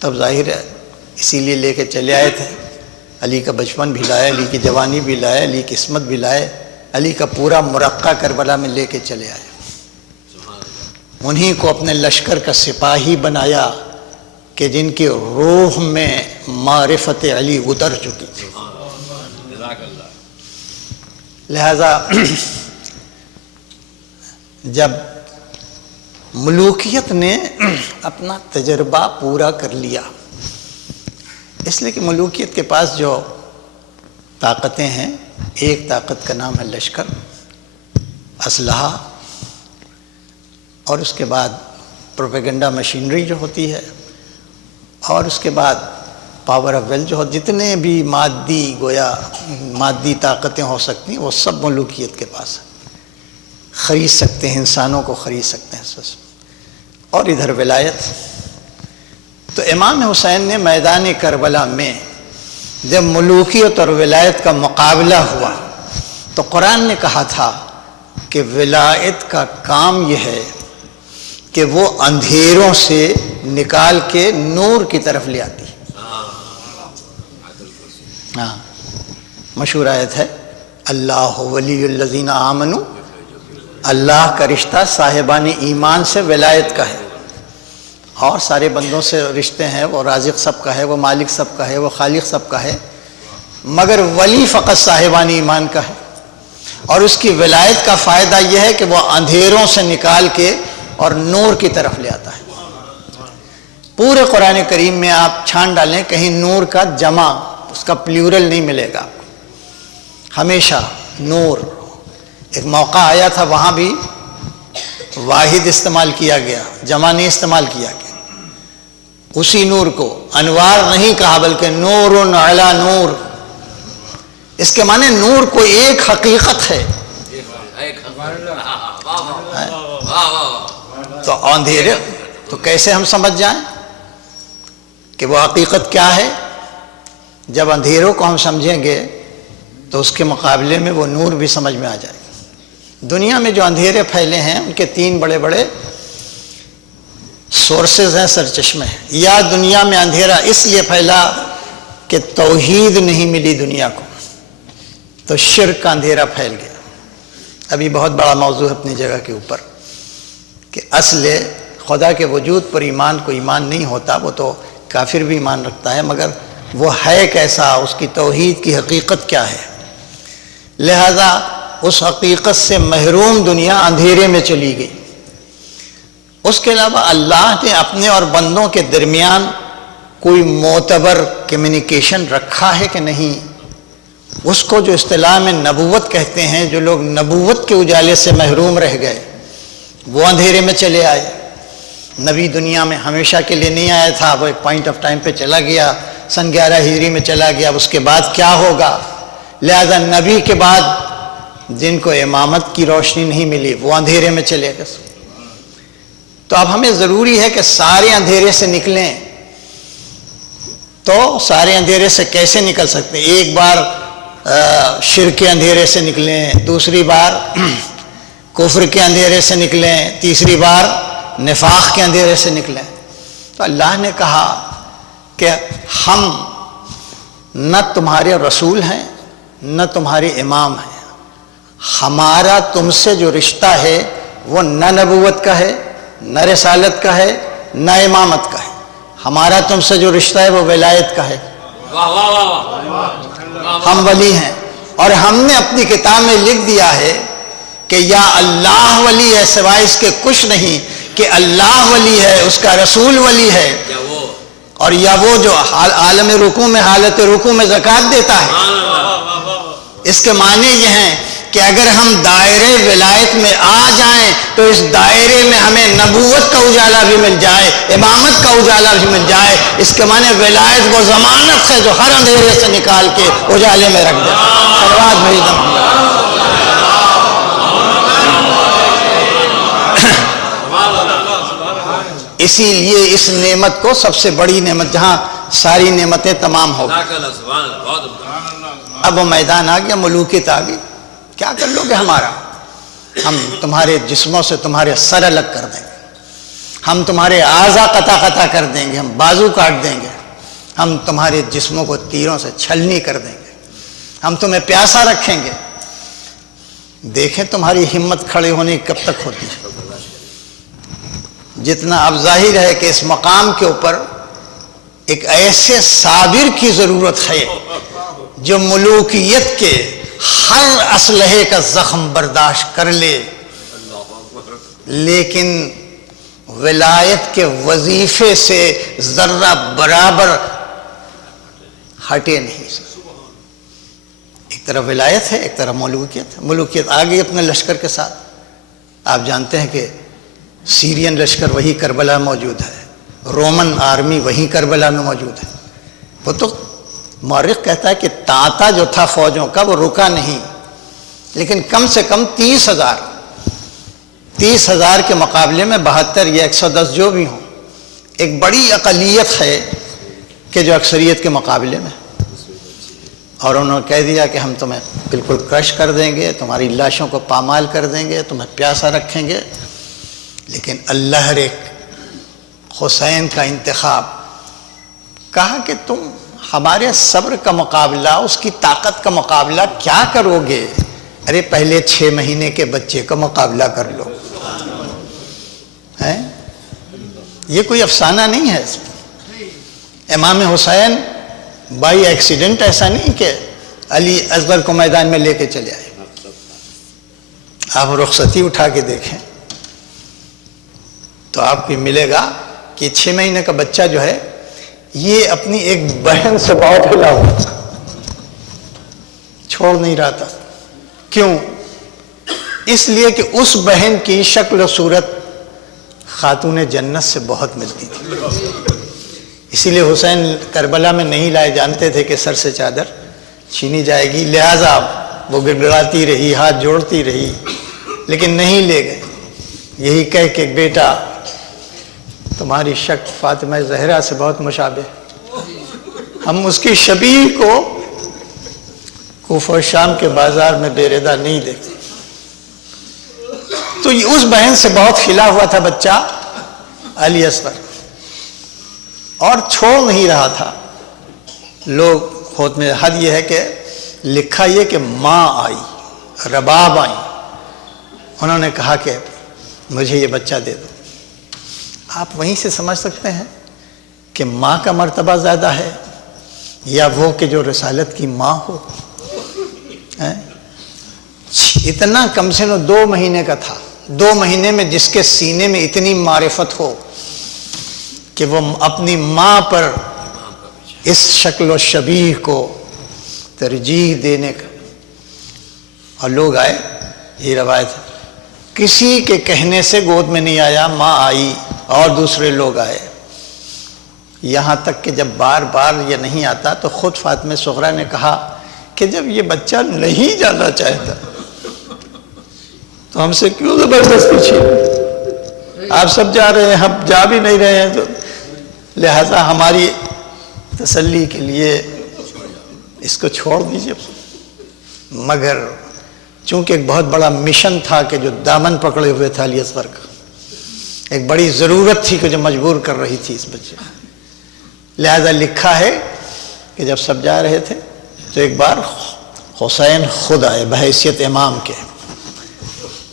تب ظاہر ہے اسی لیے لے کے چلے آئے تھے، علی کا بچپن بھی لائے، علی کی جوانی بھی لائے، علی کی عصمت بھی لائے، علی کا پورا مرقع کربلا میں لے کے چلے آئے، انہی کو اپنے لشکر کا سپاہی بنایا کہ جن کی روح میں معرفت علی اتر چکی تھی۔ لہذا جب ملوکیت نے اپنا تجربہ پورا کر لیا، اس لیے کہ ملوکیت کے پاس جو طاقتیں ہیں، ایک طاقت کا نام ہے لشکر، اسلحہ، اور اس کے بعد پروپیگنڈا مشینری جو ہوتی ہے، اور اس کے بعد پاور آف ویل جو ہو، جتنے بھی مادی طاقتیں ہو سکتی ہیں وہ سب ملوکیت کے پاس ہیں، خرید سکتے ہیں، انسانوں کو خرید سکتے ہیں۔ اور ادھر ولایت، تو امام حسین نے میدان کربلا میں جب ملوکیت اور ولایت کا مقابلہ ہوا تو قرآن نے کہا تھا کہ ولایت کا کام یہ ہے کہ وہ اندھیروں سے نکال کے نور کی طرف لے آتی۔ ہاں، مشہور آیت ہے، اللہ ولی الذین آمنوا، اللہ کا رشتہ صاحبان ایمان سے ولایت کا ہے، اور سارے بندوں سے رشتے ہیں، وہ رازق سب کا ہے، وہ مالک سب کا ہے، وہ خالق سب کا ہے، مگر ولی فقط صاحبان ایمان کا ہے، اور اس کی ولایت کا فائدہ یہ ہے کہ وہ اندھیروں سے نکال کے اور نور کی طرف لے آتا ہے۔ پورے قرآن کریم میں آپ چھان ڈالیں، کہیں نور کا جمع، اس کا پلیورل نہیں ملے گا، ہمیشہ نور۔ ایک موقع آیا تھا وہاں بھی واحد استعمال کیا گیا، جمع نہیں استعمال کیا گیا، اسی نور کو انوار نہیں کہا بلکہ نور علی نور۔ اس کے معنی نور کو ایک حقیقت ہے، تو اندھیرے تو کیسے ہم سمجھ جائیں کہ وہ حقیقت کیا ہے؟ جب اندھیروں کو ہم سمجھیں گے تو اس کے مقابلے میں وہ نور بھی سمجھ میں آ جائے گا۔ دنیا میں جو اندھیرے پھیلے ہیں ان کے 3 بڑے بڑے سورسز ہیں، سرچشمے ہیں۔ یا دنیا میں اندھیرا اس لیے پھیلا کہ توحید نہیں ملی دنیا کو، تو شرک کا اندھیرا پھیل گیا۔ ابھی بہت بڑا موضوع ہے اپنی جگہ کے اوپر کہ اصل خدا کے وجود پر ایمان کو ایمان نہیں ہوتا، وہ تو کافر بھی ایمان رکھتا ہے، مگر وہ ہے کیسا، اس کی توحید کی حقیقت کیا ہے؟ لہذا اس حقیقت سے محروم دنیا اندھیرے میں چلی گئی۔ اس کے علاوہ اللہ نے اپنے اور بندوں کے درمیان کوئی معتبر کمیونیکیشن رکھا ہے کہ نہیں؟ اس کو جو اصطلاح میں نبوت کہتے ہیں، جو لوگ نبوت کے اجالے سے محروم رہ گئے وہ اندھیرے میں چلے آئے۔ نبی دنیا میں ہمیشہ کے لیے نہیں آیا تھا، وہ ایک پوائنٹ آف ٹائم پہ چلا گیا، سن 11 ہجری میں چلا گیا، اس کے بعد کیا ہوگا؟ لہذا نبی کے بعد جن کو امامت کی روشنی نہیں ملی وہ اندھیرے میں چلے گئے۔ تو اب ہمیں ضروری ہے کہ سارے اندھیرے سے نکلیں۔ تو سارے اندھیرے سے کیسے نکل سکتے ہیں؟ ایک بار شرک کے اندھیرے سے نکلیں، دوسری بار کفر کے اندھیرے سے نکلیں، تیسری بار نفاق کے اندھیرے سے نکلیں۔ تو اللہ نے کہا کہ ہم نہ تمہارے رسول ہیں نہ تمہارے امام ہیں، ہمارا تم سے جو رشتہ ہے وہ نہ نبوت کا ہے، نہ رسالت کا ہے، نہ امامت کا ہے، ہمارا تم سے جو رشتہ ہے وہ ولایت کا ہے۔ ہم ولی ہیں، اور ہم نے اپنی کتاب میں لکھ دیا ہے کہ یا اللہ ولی ہے سوائے اس کے کچھ نہیں، کہ اللہ ولی ہے، اس کا رسول ولی ہے، اور یا وہ جو عالم رکوع میں حالت رکوع میں زکوٰۃ دیتا ہے۔ اس کے معنی یہ ہیں کہ اگر ہم دائرے ولایت میں آ جائیں تو اس دائرے میں ہمیں نبوت کا اجالا بھی مل جائے، امامت کا اجالا بھی مل جائے۔ اس کے معنی ولایت وہ ضمانت ہے جو ہر اندھیرے سے نکال کے اجالے میں رکھ دے۔ صلوات بھیج دیں۔ اسی لیے اس نعمت کو سب سے بڑی نعمت، جہاں ساری نعمتیں تمام ہو گئی، اب وہ میدان آ گیا، ملوکیت آ گئی، کیا کر لو گے ہمارا؟ ہم تمہارے جسموں سے تمہارے سر الگ کر دیں گے، ہم تمہارے اعضاء قطع کر دیں گے، ہم بازو کاٹ دیں گے، ہم تمہارے جسموں کو تیروں سے چھلنی کر دیں گے، ہم تمہیں پیاسا رکھیں گے۔ دیکھیں تمہاری ہمت کھڑے ہونے کی کب تک ہوتی ہے۔ جتنا اب ظاہر ہے کہ اس مقام کے اوپر ایک ایسے صابر کی ضرورت ہے جو ملوکیت کے ہر اسلحے کا زخم برداشت کر لے، لیکن ولایت کے وظیفے سے ذرہ برابر ہٹے نہیں۔ ایک طرف ولایت ہے، ایک طرف ملوکیت ہے۔ ملوکیت آ گئی اپنے لشکر کے ساتھ۔ آپ جانتے ہیں کہ سیرین لشکر وہی کربلا موجود ہے، رومن آرمی وہی کربلا میں موجود ہے۔ وہ تو مورخ کہتا ہے کہ تانتا جو تھا فوجوں کا وہ رکا نہیں، لیکن کم سے کم 30,000 کے مقابلے میں 72 یا 110 جو بھی ہوں، ایک بڑی اقلیت ہے کہ جو اکثریت کے مقابلے میں۔ اور انہوں نے کہہ دیا کہ ہم تمہیں بالکل کرش کر دیں گے، تمہاری لاشوں کو پامال کر دیں گے، تمہیں پیاسا رکھیں گے۔ لیکن اللہ نے حسین کا انتخاب، کہا کہ تم ہمارے صبر کا مقابلہ، اس کی طاقت کا مقابلہ کیا کرو گے؟ ارے پہلے 6 مہینے کے بچے کا مقابلہ کر لو۔ یہ کوئی افسانہ نہیں ہے۔ امام حسین بائی ایکسیڈنٹ ایسا نہیں کہ علی اصغر کو میدان میں لے کے چلے آئے۔ آپ رخصتی اٹھا کے دیکھیں تو آپ کو ملے گا کہ 6 مہینے کا بچہ جو ہے یہ اپنی ایک بہن سے بہت ہلا ہوا تھا، چھوڑ نہیں رہا تھا۔ کیوں؟ اس لیے کہ اس بہن کی شکل و صورت خاتون جنت سے بہت ملتی تھی۔ اسی لیے حسین کربلا میں نہیں لائے، جانتے تھے کہ سر سے چادر چھینی جائے گی، لہٰذا وہ گڑگڑاتی رہی، ہاتھ جوڑتی رہی، لیکن نہیں لے گئے، یہی کہہ کہ بیٹا تمہاری شکل فاطمہ زہرا سے بہت مشابہ، ہم اس کی شبیہ کو کوفہ و شام کے بازار میں بے ردا نہیں دیکھتے۔ تو اس بہن سے بہت کھلا ہوا تھا بچہ علی اصغر، اور چھوڑ نہیں رہا تھا۔ لوگ خود میں حد یہ ہے کہ لکھا یہ کہ ماں آئی، رباب آئی، انہوں نے کہا کہ مجھے یہ بچہ دے دو۔ آپ وہیں سے سمجھ سکتے ہیں کہ ماں کا مرتبہ زیادہ ہے یا وہ کہ جو رسالت کی ماں ہو۔ اتنا کم سے کم 2 مہینے کا تھا، 2 مہینے میں جس کے سینے میں اتنی معرفت ہو کہ وہ اپنی ماں پر اس شکل و شبیہ کو ترجیح دینے کا، اور لوگ آئے، یہ روایت ہے، کسی کے کہنے سے گود میں نہیں آیا، ماں آئی اور دوسرے لوگ آئے، یہاں تک کہ جب بار بار یہ نہیں آتا تو خود فاطمہ صغریٰ نے کہا کہ جب یہ بچہ نہیں جانا چاہتا تو ہم سے کیوں زبردستی چھین؟ آپ سب جا رہے ہیں، ہم جا بھی نہیں رہے ہیں، تو لہذا ہماری تسلی کے لیے اس کو چھوڑ دیجیے۔ مگر چونکہ ایک بہت بڑا مشن تھا کہ جو دامن پکڑے ہوئے تھا علی اصغر کا، ایک بڑی ضرورت تھی کہ جو مجبور کر رہی تھی اس بچے، لہذا لکھا ہے کہ جب سب جا رہے تھے تو ایک بار حسین خود آئے بحیثیت امام کے،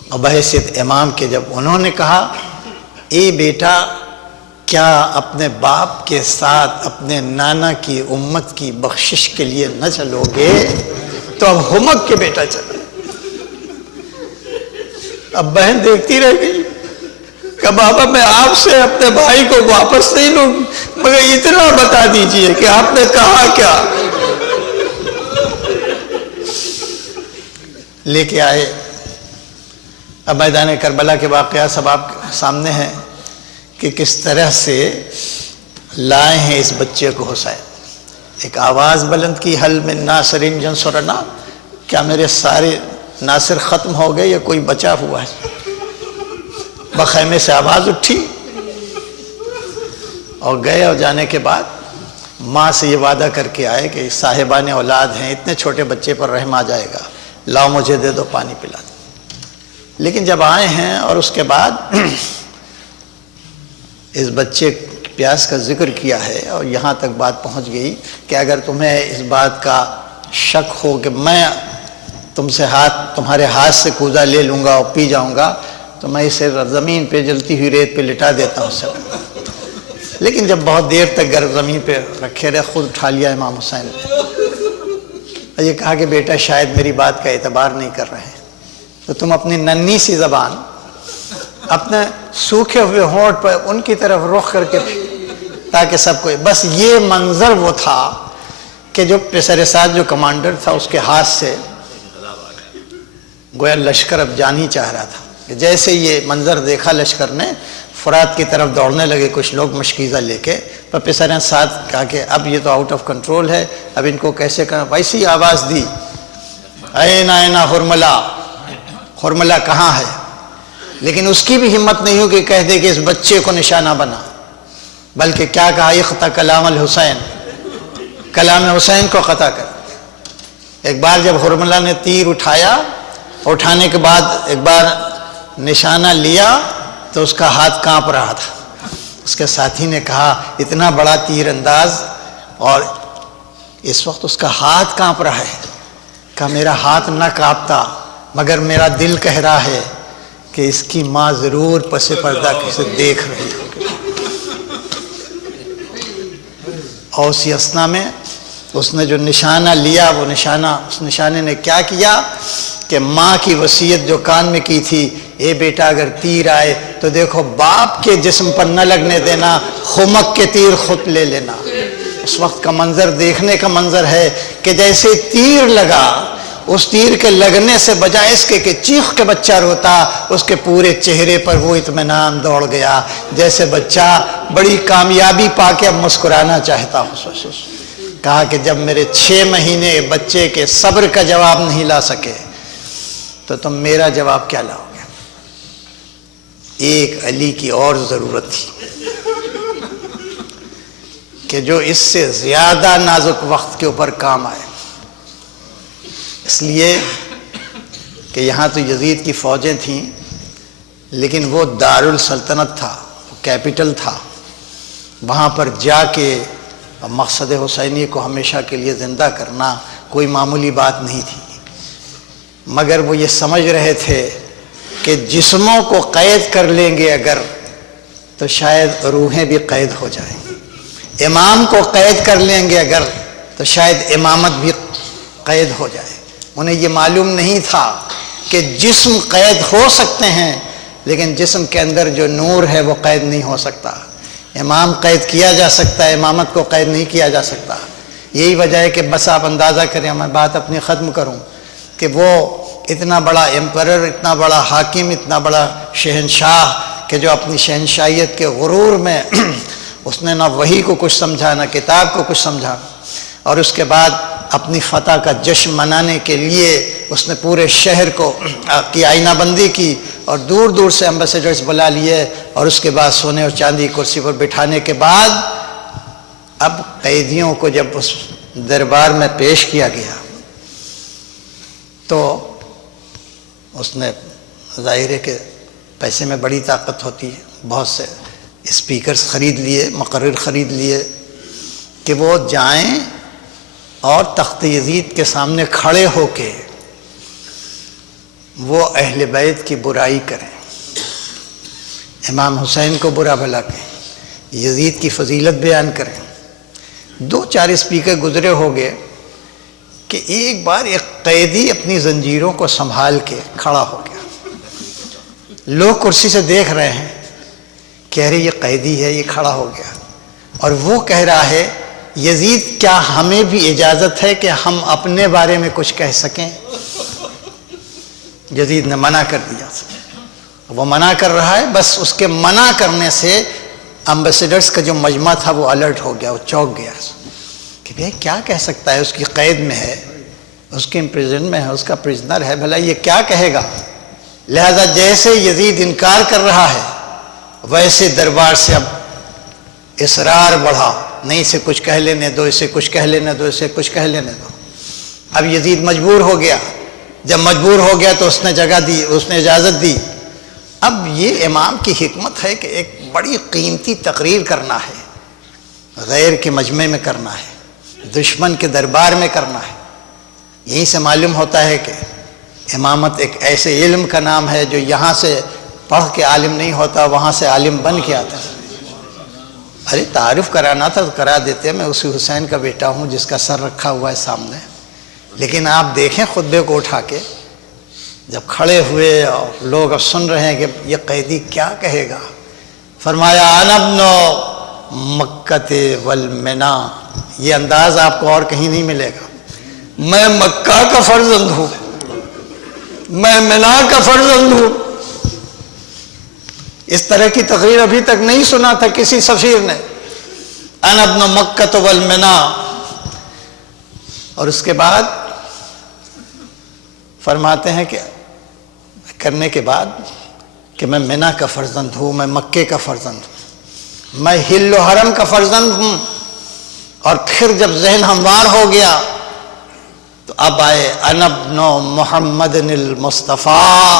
اور بحیثیت امام کے جب انہوں نے کہا اے بیٹا کیا اپنے باپ کے ساتھ اپنے نانا کی امت کی بخشش کے لیے نہ چلو گے؟ تو اب ہمک کے بیٹا چلا۔ اب بہن دیکھتی رہ گئی کہ بابا میں آپ سے اپنے بھائی کو واپس نہیں لوں، مگر اتنا بتا دیجئے کہ آپ نے کہا کیا۔ لے کے آئے، اب میدان کربلا کے واقعات سب آپ سامنے ہیں کہ کس طرح سے لائے ہیں اس بچے کو حسین۔ ایک آواز بلند کی، حل من ناصر ینصرنا، کیا میرے سارے ناصر ختم ہو گئے یا کوئی بچا ہوا ہے؟ بخیمے سے آواز اٹھی اور گئے، اور جانے کے بعد ماں سے یہ وعدہ کر کے آئے کہ صاحبان اولاد ہیں، اتنے چھوٹے بچے پر رحم آ جائے گا، لاؤ مجھے دے دو، پانی پلا دو۔ لیکن جب آئے ہیں اور اس کے بعد اس بچے پیاس کا ذکر کیا ہے، اور یہاں تک بات پہنچ گئی کہ اگر تمہیں اس بات کا شک ہو کہ میں تم سے تمہارے ہاتھ سے کوزہ لے لوں گا اور پی جاؤں گا، تو میں اسے زمین پہ جلتی ہوئی ریت پہ لٹا دیتا ہوں سب۔ لیکن جب بہت دیر تک زمین پہ رکھے رہے، خود اٹھا لیا امام حسین نے، اور یہ کہا کہ بیٹا شاید میری بات کا اعتبار نہیں کر رہے ہیں، تو تم اپنی ننھی سی زبان اپنے سوکھے ہوئے ہونٹ پر ان کی طرف رخ کر کے، تاکہ سب کو بس یہ منظر وہ تھا کہ جو پسر سعد جو کمانڈر تھا اس کے ہاتھ سے گویا لشکر اب جان ہی چاہ رہا تھا، کہ جیسے یہ منظر دیکھا لشکر نے فرات کی طرف دوڑنے لگے کچھ لوگ مشکیزہ لے کے، پر پسر سعد کہا کہ اب یہ تو آؤٹ آف کنٹرول ہے، اب ان کو کیسے کرنا؟ ویسی آواز دی، اینا حرملہ، حرملہ کہاں ہے؟ لیکن اس کی بھی ہمت نہیں ہو کہ کہہ دے کہ اس بچے کو نشانہ بنا، بلکہ کیا کہا؟ اخطا کلام الحسین، کلام حسین کو قطع کر۔ ایک بار جب حرملہ نے تیر اٹھایا، اٹھانے کے بعد ایک بار نشانہ لیا تو اس کا ہاتھ کانپ رہا تھا۔ اس کے ساتھی نے کہا اتنا بڑا تیر انداز اور اس وقت اس کا ہاتھ کانپ رہا ہے۔ کہا میرا ہاتھ نہ کانپتا، مگر میرا دل کہہ رہا ہے کہ اس کی ماں ضرور پس پردہ کسے دیکھ رہی ہوگی۔ اور اسی اثنا میں اس نے جو نشانہ لیا، وہ نشانہ، اس نشانے نے کیا کیا کہ ماں کی وصیت جو کان میں کی تھی، اے بیٹا اگر تیر آئے تو دیکھو باپ کے جسم پر نہ لگنے دینا، خمک کے تیر خود لے لینا۔ اس وقت کا منظر دیکھنے کا منظر ہے کہ جیسے تیر لگا، اس تیر کے لگنے سے بجائے اس کے کہ چیخ کے بچہ روتا، اس کے پورے چہرے پر وہ اطمینان دوڑ گیا، جیسے بچہ بڑی کامیابی پا کے اب مسکرانا چاہتا ہو۔ کہا کہ جب میرے 6 مہینے بچے کے صبر کا جواب نہیں لا سکے تو تم میرا جواب کیا لاؤ گے؟ ایک علی کی اور ضرورت تھی کہ جو اس سے زیادہ نازک وقت کے اوپر کام آئے، اس لیے کہ یہاں تو یزید کی فوجیں تھیں، لیکن وہ دارالسلطنت تھا، کیپٹل تھا، وہاں پر جا کے مقصد حسینی کو ہمیشہ کے لیے زندہ کرنا کوئی معمولی بات نہیں تھی۔ مگر وہ یہ سمجھ رہے تھے کہ جسموں کو قید کر لیں گے اگر، تو شاید روحیں بھی قید ہو جائیں، امام کو قید کر لیں گے اگر تو شاید امامت بھی قید ہو جائے۔ انہیں یہ معلوم نہیں تھا کہ جسم قید ہو سکتے ہیں، لیکن جسم کے اندر جو نور ہے وہ قید نہیں ہو سکتا۔ امام قید کیا جا سکتا ہے، امامت کو قید نہیں کیا جا سکتا۔ یہی وجہ ہے کہ بس آپ اندازہ کریں، میں بات اپنی ختم کروں، کہ وہ اتنا بڑا ایمپرر، اتنا بڑا حاکم، اتنا بڑا شہنشاہ کہ جو اپنی شہنشاہیت کے غرور میں اس نے نہ وحی کو کچھ سمجھا نہ کتاب کو کچھ سمجھا، اور اس کے بعد اپنی فتح کا جشن منانے کے لیے اس نے پورے شہر کی آئینہ بندی کی اور دور دور سے ایمبیسیڈرز بلا لیے، اور اس کے بعد سونے اور چاندی کرسی پر بٹھانے کے بعد اب قیدیوں کو جب اس دربار میں پیش کیا گیا تو اس نے ظاہر ہے کہ پیسے میں بڑی طاقت ہوتی ہے، بہت سے اسپیکرز خرید لیے، مقرر خرید لیے کہ وہ جائیں اور تخت یزید کے سامنے کھڑے ہو کے وہ اہل بیت کی برائی کریں، امام حسین کو برا بھلا کہیں، یزید کی فضیلت بیان کریں۔ 2-4 اسپیکر گزرے ہو گئے کہ ایک بار ایک قیدی اپنی زنجیروں کو سنبھال کے کھڑا ہو گیا، لوگ کرسی سے دیکھ رہے ہیں، کہہ رہے یہ قیدی ہے، یہ کھڑا ہو گیا، اور وہ کہہ رہا ہے یزید کیا ہمیں بھی اجازت ہے کہ ہم اپنے بارے میں کچھ کہہ سکیں؟ یزید نے منع کر دیا، وہ منع کر رہا ہے، بس اس کے منع کرنے سے امبیسیڈرز کا جو مجمع تھا وہ الرٹ ہو گیا، وہ چونک گیا کہ بھئی کیا کہہ سکتا ہے، اس کی قید میں ہے، اس کے امپریزن میں ہے، اس کا پرزنر ہے، بھلا یہ کیا کہے گا؟ لہذا جیسے یزید انکار کر رہا ہے ویسے دربار سے اب اصرار بڑھا، نہیں اسے کچھ کہہ لینے دو، اسے کچھ کہہ لینے دو، اسے کچھ کہہ لینے دو۔ اب یزید مجبور ہو گیا، جب مجبور ہو گیا تو اس نے جگہ دی، اس نے اجازت دی۔ اب یہ امام کی حکمت ہے کہ ایک بڑی قیمتی تقریر کرنا ہے، غیر کے مجمع میں کرنا ہے، دشمن کے دربار میں کرنا ہے۔ یہیں سے معلوم ہوتا ہے کہ امامت ایک ایسے علم کا نام ہے جو یہاں سے پڑھ کے عالم نہیں ہوتا، وہاں سے عالم بن کے آتا ہے۔ ارے تعارف کرانا تھا تو کرا دیتے، میں اسی حسین کا بیٹا ہوں جس کا سر رکھا ہوا ہے سامنے۔ لیکن آپ دیکھیں خطبے کو اٹھا کے جب کھڑے ہوئے اور لوگ اب سن رہے ہیں کہ یہ قیدی کیا کہے گا، فرمایا انا ابن مکہ والمنا، یہ انداز آپ کو اور کہیں نہیں ملے گا، میں مکہ کا فرزند ہوں، میں منا کا فرزند ہوں۔ اس طرح کی تقریر ابھی تک نہیں سنا تھا کسی سفیر نے، انا ابن مکہ والمنا۔ اور اس کے بعد فرماتے ہیں کہ کرنے کے بعد کہ میں منا کا فرزند ہوں، میں مکے کا فرزند ہوں، میں حل و حرم کا فرزند ہوں۔ اور پھر جب ذہن ہموار ہو گیا تو اب آئے انا ابن محمد المصطفیٰ،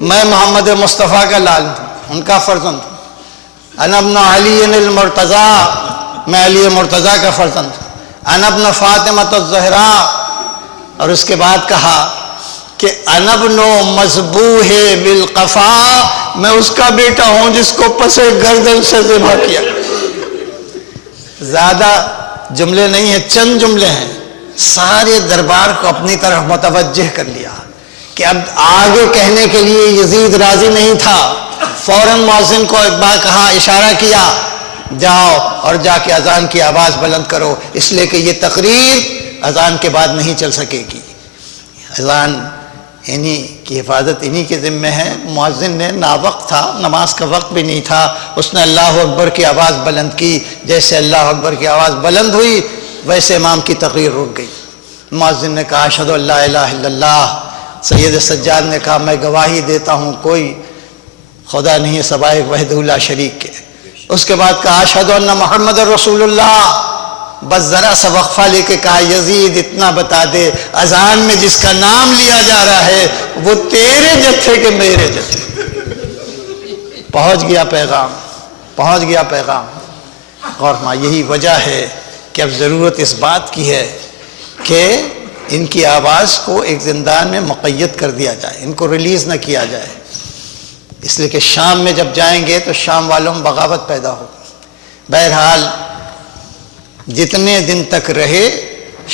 میں محمد مصطفیٰ کا لال ہوں، ان کا فرزند ہوں۔ انا ابن علی المرتضیٰ، میں علی مرتضیٰ کا فرزند ہوں۔ انا ابن فاطمہ الزہراء، اور اس کے بعد کہا کہ انا ابن مذبوح بالقفا، میں اس کا بیٹا ہوں جس کو پس گردن سے ذبح کیا۔ زیادہ جملے نہیں ہیں، چند جملے ہیں، سارے دربار کو اپنی طرف متوجہ کر لیا کہ اب آگے کہنے کے لیے یزید راضی نہیں تھا۔ فوراً مؤذن کو ایک بار کہا، اشارہ کیا، جاؤ اور جا کے اذان کی آواز بلند کرو، اس لیے کہ یہ تقریر اذان کے بعد نہیں چل سکے گی۔ اذان انہی کی حفاظت انہی کے ذمہ ہے۔ مؤذن نے ناوقت تھا، نماز کا وقت بھی نہیں تھا، اس نے اللہ اکبر کی آواز بلند کی، جیسے اللہ اکبر کی آواز بلند ہوئی ویسے امام کی تقریر رک گئی۔ مؤذن نے کہا اشہدو ان لا الہ الا اللہ، سید سجاد نے کہا میں گواہی دیتا ہوں کوئی خدا نہیں سوائے وحدہ لا شریک کے۔ اس کے بعد کہا اشہدو ان محمد رسول اللہ، بس ذرا سا وقفہ لے کے کہا یزید اتنا بتا دے اذان میں جس کا نام لیا جا رہا ہے وہ تیرے جتھے کہ میرے جتھے۔ پہنچ گیا پیغام، پہنچ گیا پیغام۔ غور فرما، یہی وجہ ہے کہ اب ضرورت اس بات کی ہے کہ ان کی آواز کو ایک زندان میں مقید کر دیا جائے، ان کو ریلیز نہ کیا جائے، اس لیے کہ شام میں جب جائیں گے تو شام والوں میں بغاوت پیدا ہو۔ بہرحال جتنے دن تک رہے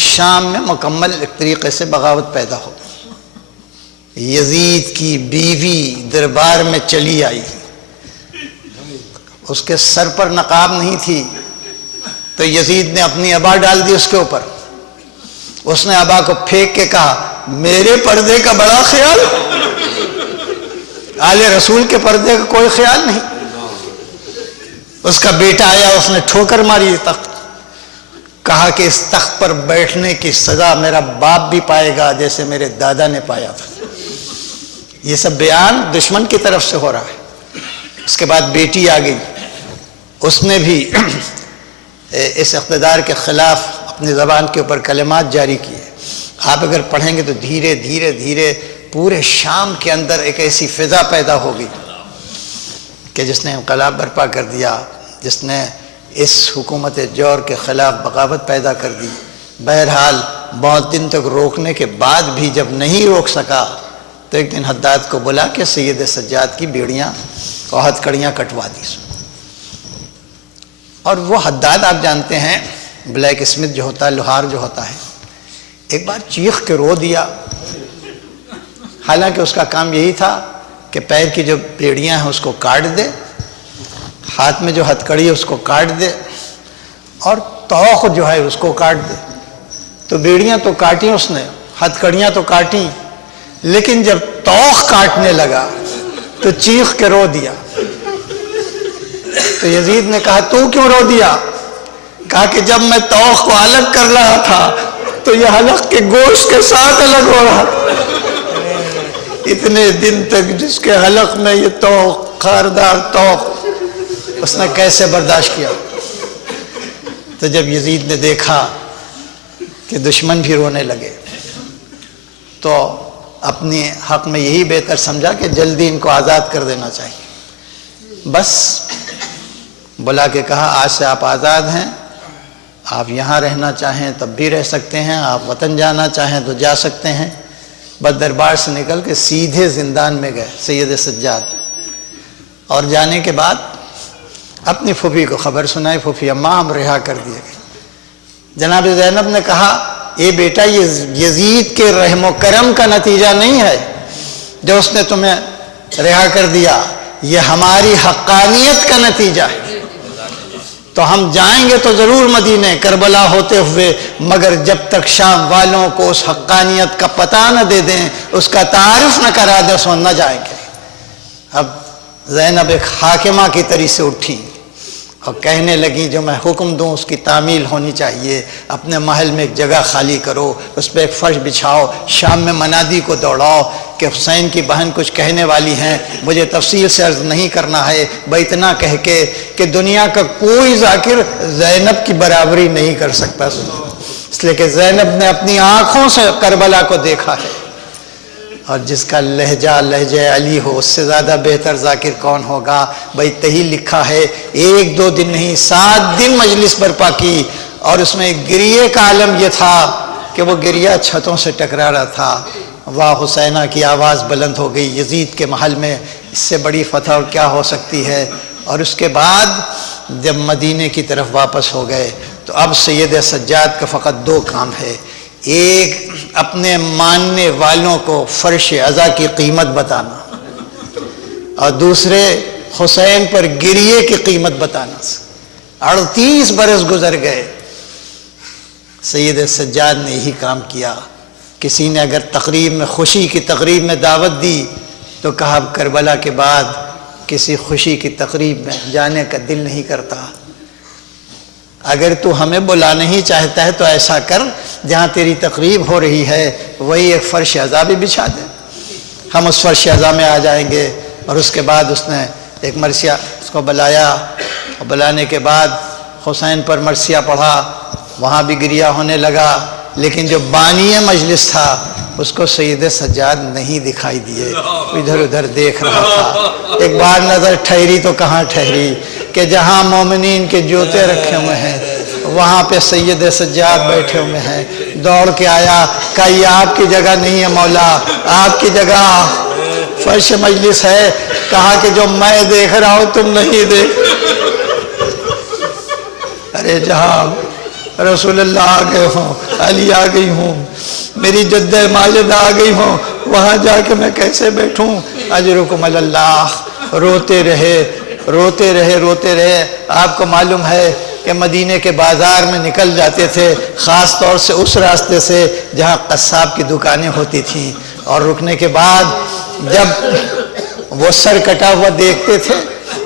شام میں مکمل ایک طریقے سے بغاوت پیدا ہو۔ یزید کی بیوی دربار میں چلی آئی، اس کے سر پر نقاب نہیں تھی تو یزید نے اپنی عبا ڈال دی اس کے اوپر. اس نے عبا کو پھینک کے کہا میرے پردے کا بڑا خیال، آل رسول کے پردے کا کوئی خیال نہیں. اس کا بیٹا آیا، اس نے ٹھوکر ماری تخت، کہا کہ اس تخت پر بیٹھنے کی سزا میرا باپ بھی پائے گا جیسے میرے دادا نے پایا تھا. یہ سب بیان دشمن کی طرف سے ہو رہا ہے. اس کے بعد بیٹی آ گئی، اس نے بھی اس اقتدار کے خلاف اپنی زبان کے اوپر کلمات جاری کیے. آپ اگر پڑھیں گے تو دھیرے دھیرے دھیرے پورے شام کے اندر ایک ایسی فضا پیدا ہو گئی کہ جس نے انقلاب برپا کر دیا، جس نے اس حکومت جور کے خلاف بغاوت پیدا کر دی. بہرحال بہت دن تک روکنے کے بعد بھی جب نہیں روک سکا تو ایک دن حداد کو بلا کے سید سجاد کی بیڑیاں اور ہتھکڑیاں کٹوا دی. اور وہ حداد آپ جانتے ہیں بلیک اسمتھ جو ہوتا ہے، لوہار جو ہوتا ہے، ایک بار چیخ کے رو دیا. حالانکہ اس کا کام یہی تھا کہ پیر کی جو بیڑیاں ہیں اس کو کاٹ دے، ہاتھ میں جو ہتھکڑی ہے اس کو کاٹ دے، اور توق جو ہے اس کو کاٹ دے. تو بیڑیاں تو کاٹیں اس نے، ہتھکڑیاں تو کاٹیں، لیکن جب توق کاٹنے لگا تو چیخ کے رو دیا. تو یزید نے کہا تو کیوں رو دیا؟ کہا کہ جب میں توق کو الگ کر رہا تھا تو یہ حلق کے گوشت کے ساتھ الگ ہو رہا تھا. اتنے دن تک جس کے حلق میں یہ توق، خاردار توق، اس نے کیسے برداشت کیا؟ تو جب یزید نے دیکھا کہ دشمن بھی رونے لگے تو اپنے حق میں یہی بہتر سمجھا کہ جلدی ان کو آزاد کر دینا چاہیے. بس بلا کے کہا آج سے آپ آزاد ہیں، آپ یہاں رہنا چاہیں تب بھی رہ سکتے ہیں، آپ وطن جانا چاہیں تو جا سکتے ہیں. بس دربار سے نکل کے سیدھے زندان میں گئے سید سجاد، اور جانے کے بعد اپنی پھوپھی کو خبر سنائی، پھوپھی اماں ہم رہا کر دیے گئے. جناب زینب نے کہا اے بیٹا یہ یزید کے رحم و کرم کا نتیجہ نہیں ہے جو اس نے تمہیں رہا کر دیا، یہ ہماری حقانیت کا نتیجہ ہے. تو ہم جائیں گے تو ضرور مدینے کربلا ہوتے ہوئے، مگر جب تک شام والوں کو اس حقانیت کا پتہ نہ دے دیں، اس کا تعارف نہ کرا دیں، سو نہ جائیں گے. اب زینب ایک حاکمہ کی طرح سے اٹھی اور کہنے لگیں جو میں حکم دوں اس کی تعمیل ہونی چاہیے. اپنے محل میں ایک جگہ خالی کرو، اس پہ ایک فرش بچھاؤ، شام میں منادی کو دوڑاؤ کہ حسین کی بہن کچھ کہنے والی ہیں، مجھے تفصیل سے عرض نہیں کرنا ہے، بھائی اتنا کہہ کے کہ دنیا کا کوئی ذاکر زینب کی برابری نہیں کر سکتا، اس لیے کہ زینب نے اپنی آنکھوں سے کربلا کو دیکھا ہے. اور جس کا لہجہ علی ہو اس سے زیادہ بہتر ذاکر کون ہوگا. بھائی تہی لکھا ہے 1-2 دن نہیں 7 دن مجلس برپا کی، اور اس میں گریے کا عالم یہ تھا کہ وہ گریہ چھتوں سے ٹکرا رہا تھا. واہ حسینہ کی آواز بلند ہو گئی یزید کے محل میں، اس سے بڑی فتح کیا ہو سکتی ہے. اور اس کے بعد جب مدینے کی طرف واپس ہو گئے تو اب سید سجاد کا فقط 2 کام ہے. ایک اپنے ماننے والوں کو فرش عزا کی قیمت بتانا، اور دوسرے حسین پر گریے کی قیمت بتانا. 38 برس گزر گئے، سید سجاد نے یہی کام کیا. کسی نے اگر تقریب میں، خوشی کی تقریب میں دعوت دی تو کہا اب کربلا کے بعد کسی خوشی کی تقریب میں جانے کا دل نہیں کرتا. اگر تو ہمیں بلانا ہی چاہتا ہے تو ایسا کر جہاں تیری تقریب ہو رہی ہے وہی ایک فرش عزا بھی بچھا دے، ہم اس فرش عزا میں آ جائیں گے. اور اس کے بعد اس نے ایک مرثیہ اس کو بلایا، اور بلانے کے بعد حسین پر مرثیہ پڑھا، وہاں بھی گریہ ہونے لگا. لیکن جو بانی مجلس تھا اس کو سید سجاد نہیں دکھائی دیے، ادھر ادھر دیکھ رہا تھا. ایک بار نظر ٹھہری تو کہاں ٹھہری کہ جہاں مومنین کے جوتے رکھے ہوئے ہیں وہاں پہ سید سجاد بیٹھے ہوئے ہیں. دوڑ کے آیا، کہا یہ آپ کی جگہ نہیں ہے مولا، آپ کی جگہ فرش مجلس ہے. کہا کہ جو میں دیکھ رہا ہوں تم نہیں دیکھ. ارے جہاں رسول اللہ آ گئے ہوں، علی آ گئی ہوں، میری جدہ ماجد آ گئی ہوں، وہاں جا کے میں کیسے بیٹھوں. اجرکم اللہ. روتے رہے روتے رہے. آپ کو معلوم ہے کہ مدینے کے بازار میں نکل جاتے تھے، خاص طور سے اس راستے سے جہاں قصاب کی دکانیں ہوتی تھیں، اور رکنے کے بعد جب وہ سر کٹا ہوا دیکھتے تھے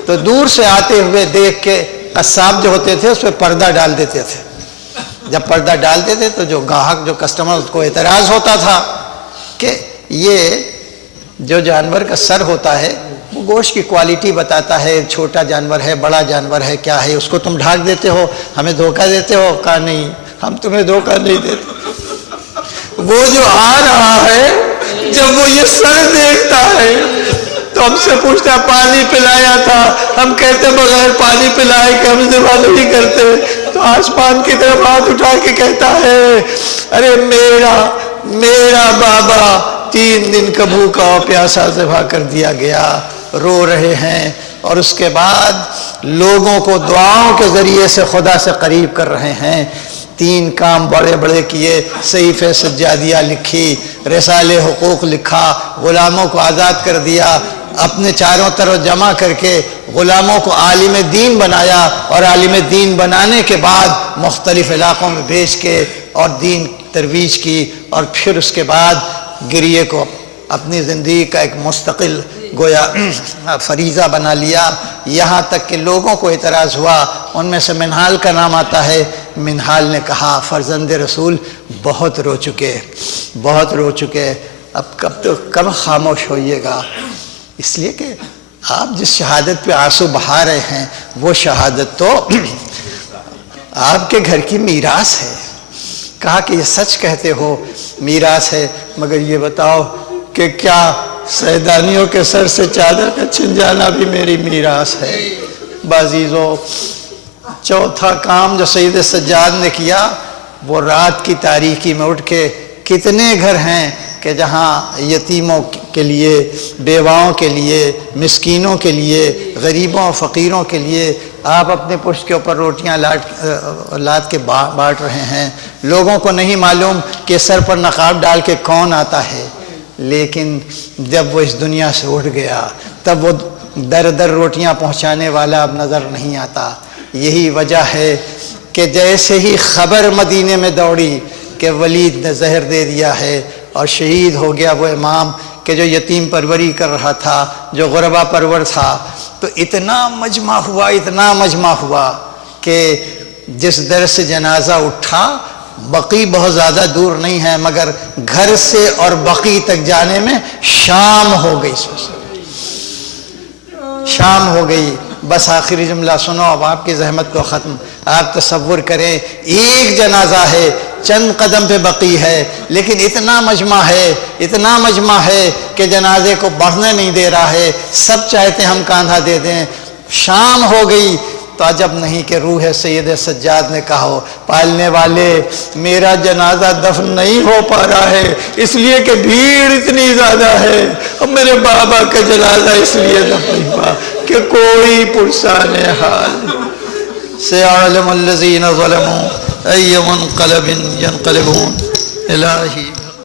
تو دور سے آتے ہوئے دیکھ کے قصاب جو ہوتے تھے اس پہ پردہ ڈال دیتے تھے. جب پردہ ڈالتے تھے تو جو گاہک، جو کسٹمر، اس کو اعتراض ہوتا تھا کہ یہ جو جانور کا سر ہوتا ہے وہ گوشت کی کوالٹی بتاتا ہے، چھوٹا جانور ہے، بڑا جانور ہے، کیا ہے، اس کو تم ڈھانک دیتے ہو، ہمیں دھوکہ دیتے ہو. کہا نہیں، ہم تمہیں دھوکہ نہیں دیتے. وہ جو آ رہا ہے جب وہ یہ سر دیکھتا ہے تو ہم سے پوچھتا پانی پلایا تھا، ہم کہتے بغیر پانی پلائے کہ ہم ذبح نہیں کرتے. تو آسمان کی طرف ہاتھ اٹھا کے کہتا ہے ارے میرا بابا 3 دن کا بھوکا اور پیاسا ذبح کر دیا گیا. رو رہے ہیں اور اس کے بعد لوگوں کو دعاؤں کے ذریعے سے خدا سے قریب کر رہے ہیں. 3 کام بڑے بڑے کیے، صحیفہ سجادیہ لکھی، رسالہ حقوق لکھا، غلاموں کو آزاد کر دیا، اپنے چاروں طرف جمع کر کے غلاموں کو عالم دین بنایا، اور عالم دین بنانے کے بعد مختلف علاقوں میں بھیج کے اور دین ترویج کی، اور پھر اس کے بعد گریے کو اپنی زندگی کا ایک مستقل گویا فریضہ بنا لیا. یہاں تک کہ لوگوں کو اعتراض ہوا. ان میں سے منحال کا نام آتا ہے. منحال نے کہا فرزند رسول بہت رو چکے، اب کب خاموش ہوئیے گا؟ اس لیے کہ آپ جس شہادت پہ آنسو بہا رہے ہیں وہ شہادت تو آپ کے گھر کی میراث ہے. کہا کہ یہ سچ کہتے ہو میراث ہے، مگر یہ بتاؤ کہ کیا سیدانیوں کے سر سے چادر کا چھن جانا بھی میری میراث ہے؟ بعزیزو، چوتھا کام جو سید سجاد نے کیا وہ رات کی تاریکی میں اٹھ کے کتنے گھر ہیں کہ جہاں یتیموں کے لیے، بیواؤں کے لیے، مسکینوں کے لیے، غریبوں اور فقیروں کے لیے آپ اپنے پشت کے اوپر روٹیاں لاد کے بانٹ رہے ہیں. لوگوں کو نہیں معلوم کہ سر پر نقاب ڈال کے کون آتا ہے، لیکن جب وہ اس دنیا سے اٹھ گیا تب وہ در در روٹیاں پہنچانے والا اب نظر نہیں آتا. یہی وجہ ہے کہ جیسے ہی خبر مدینے میں دوڑی کہ ولید نے زہر دے دیا ہے اور شہید ہو گیا وہ امام کہ جو یتیم پروری کر رہا تھا، جو غربا پرور تھا، تو اتنا مجمع ہوا کہ جس در سے جنازہ اٹھا، بقی بہت زیادہ دور نہیں ہے مگر گھر سے اور بقی تک جانے میں شام ہو گئی. بس آخری جملہ سنو، اب آپ کی زحمت کو ختم. آپ تصور کریں ایک جنازہ ہے، چند قدم پہ بقی ہے، لیکن اتنا مجمع ہے کہ جنازے کو بڑھنے نہیں دے رہا ہے. سب چاہتے ہیں ہم کاندھا دے دیں. شام ہو گئی تو عجب نہیں کہ روح سید سجاد نے کہا پالنے والے میرا جنازہ دفن نہیں ہو پا رہا ہے اس لیے کہ بھیڑ اتنی زیادہ ہے، اور میرے بابا کا جنازہ اس لیے دفن نہیں ہوا کہ کوئی پرسان حال. سيعلم الذين ظلموا أي منقلب ينقلبون. الہی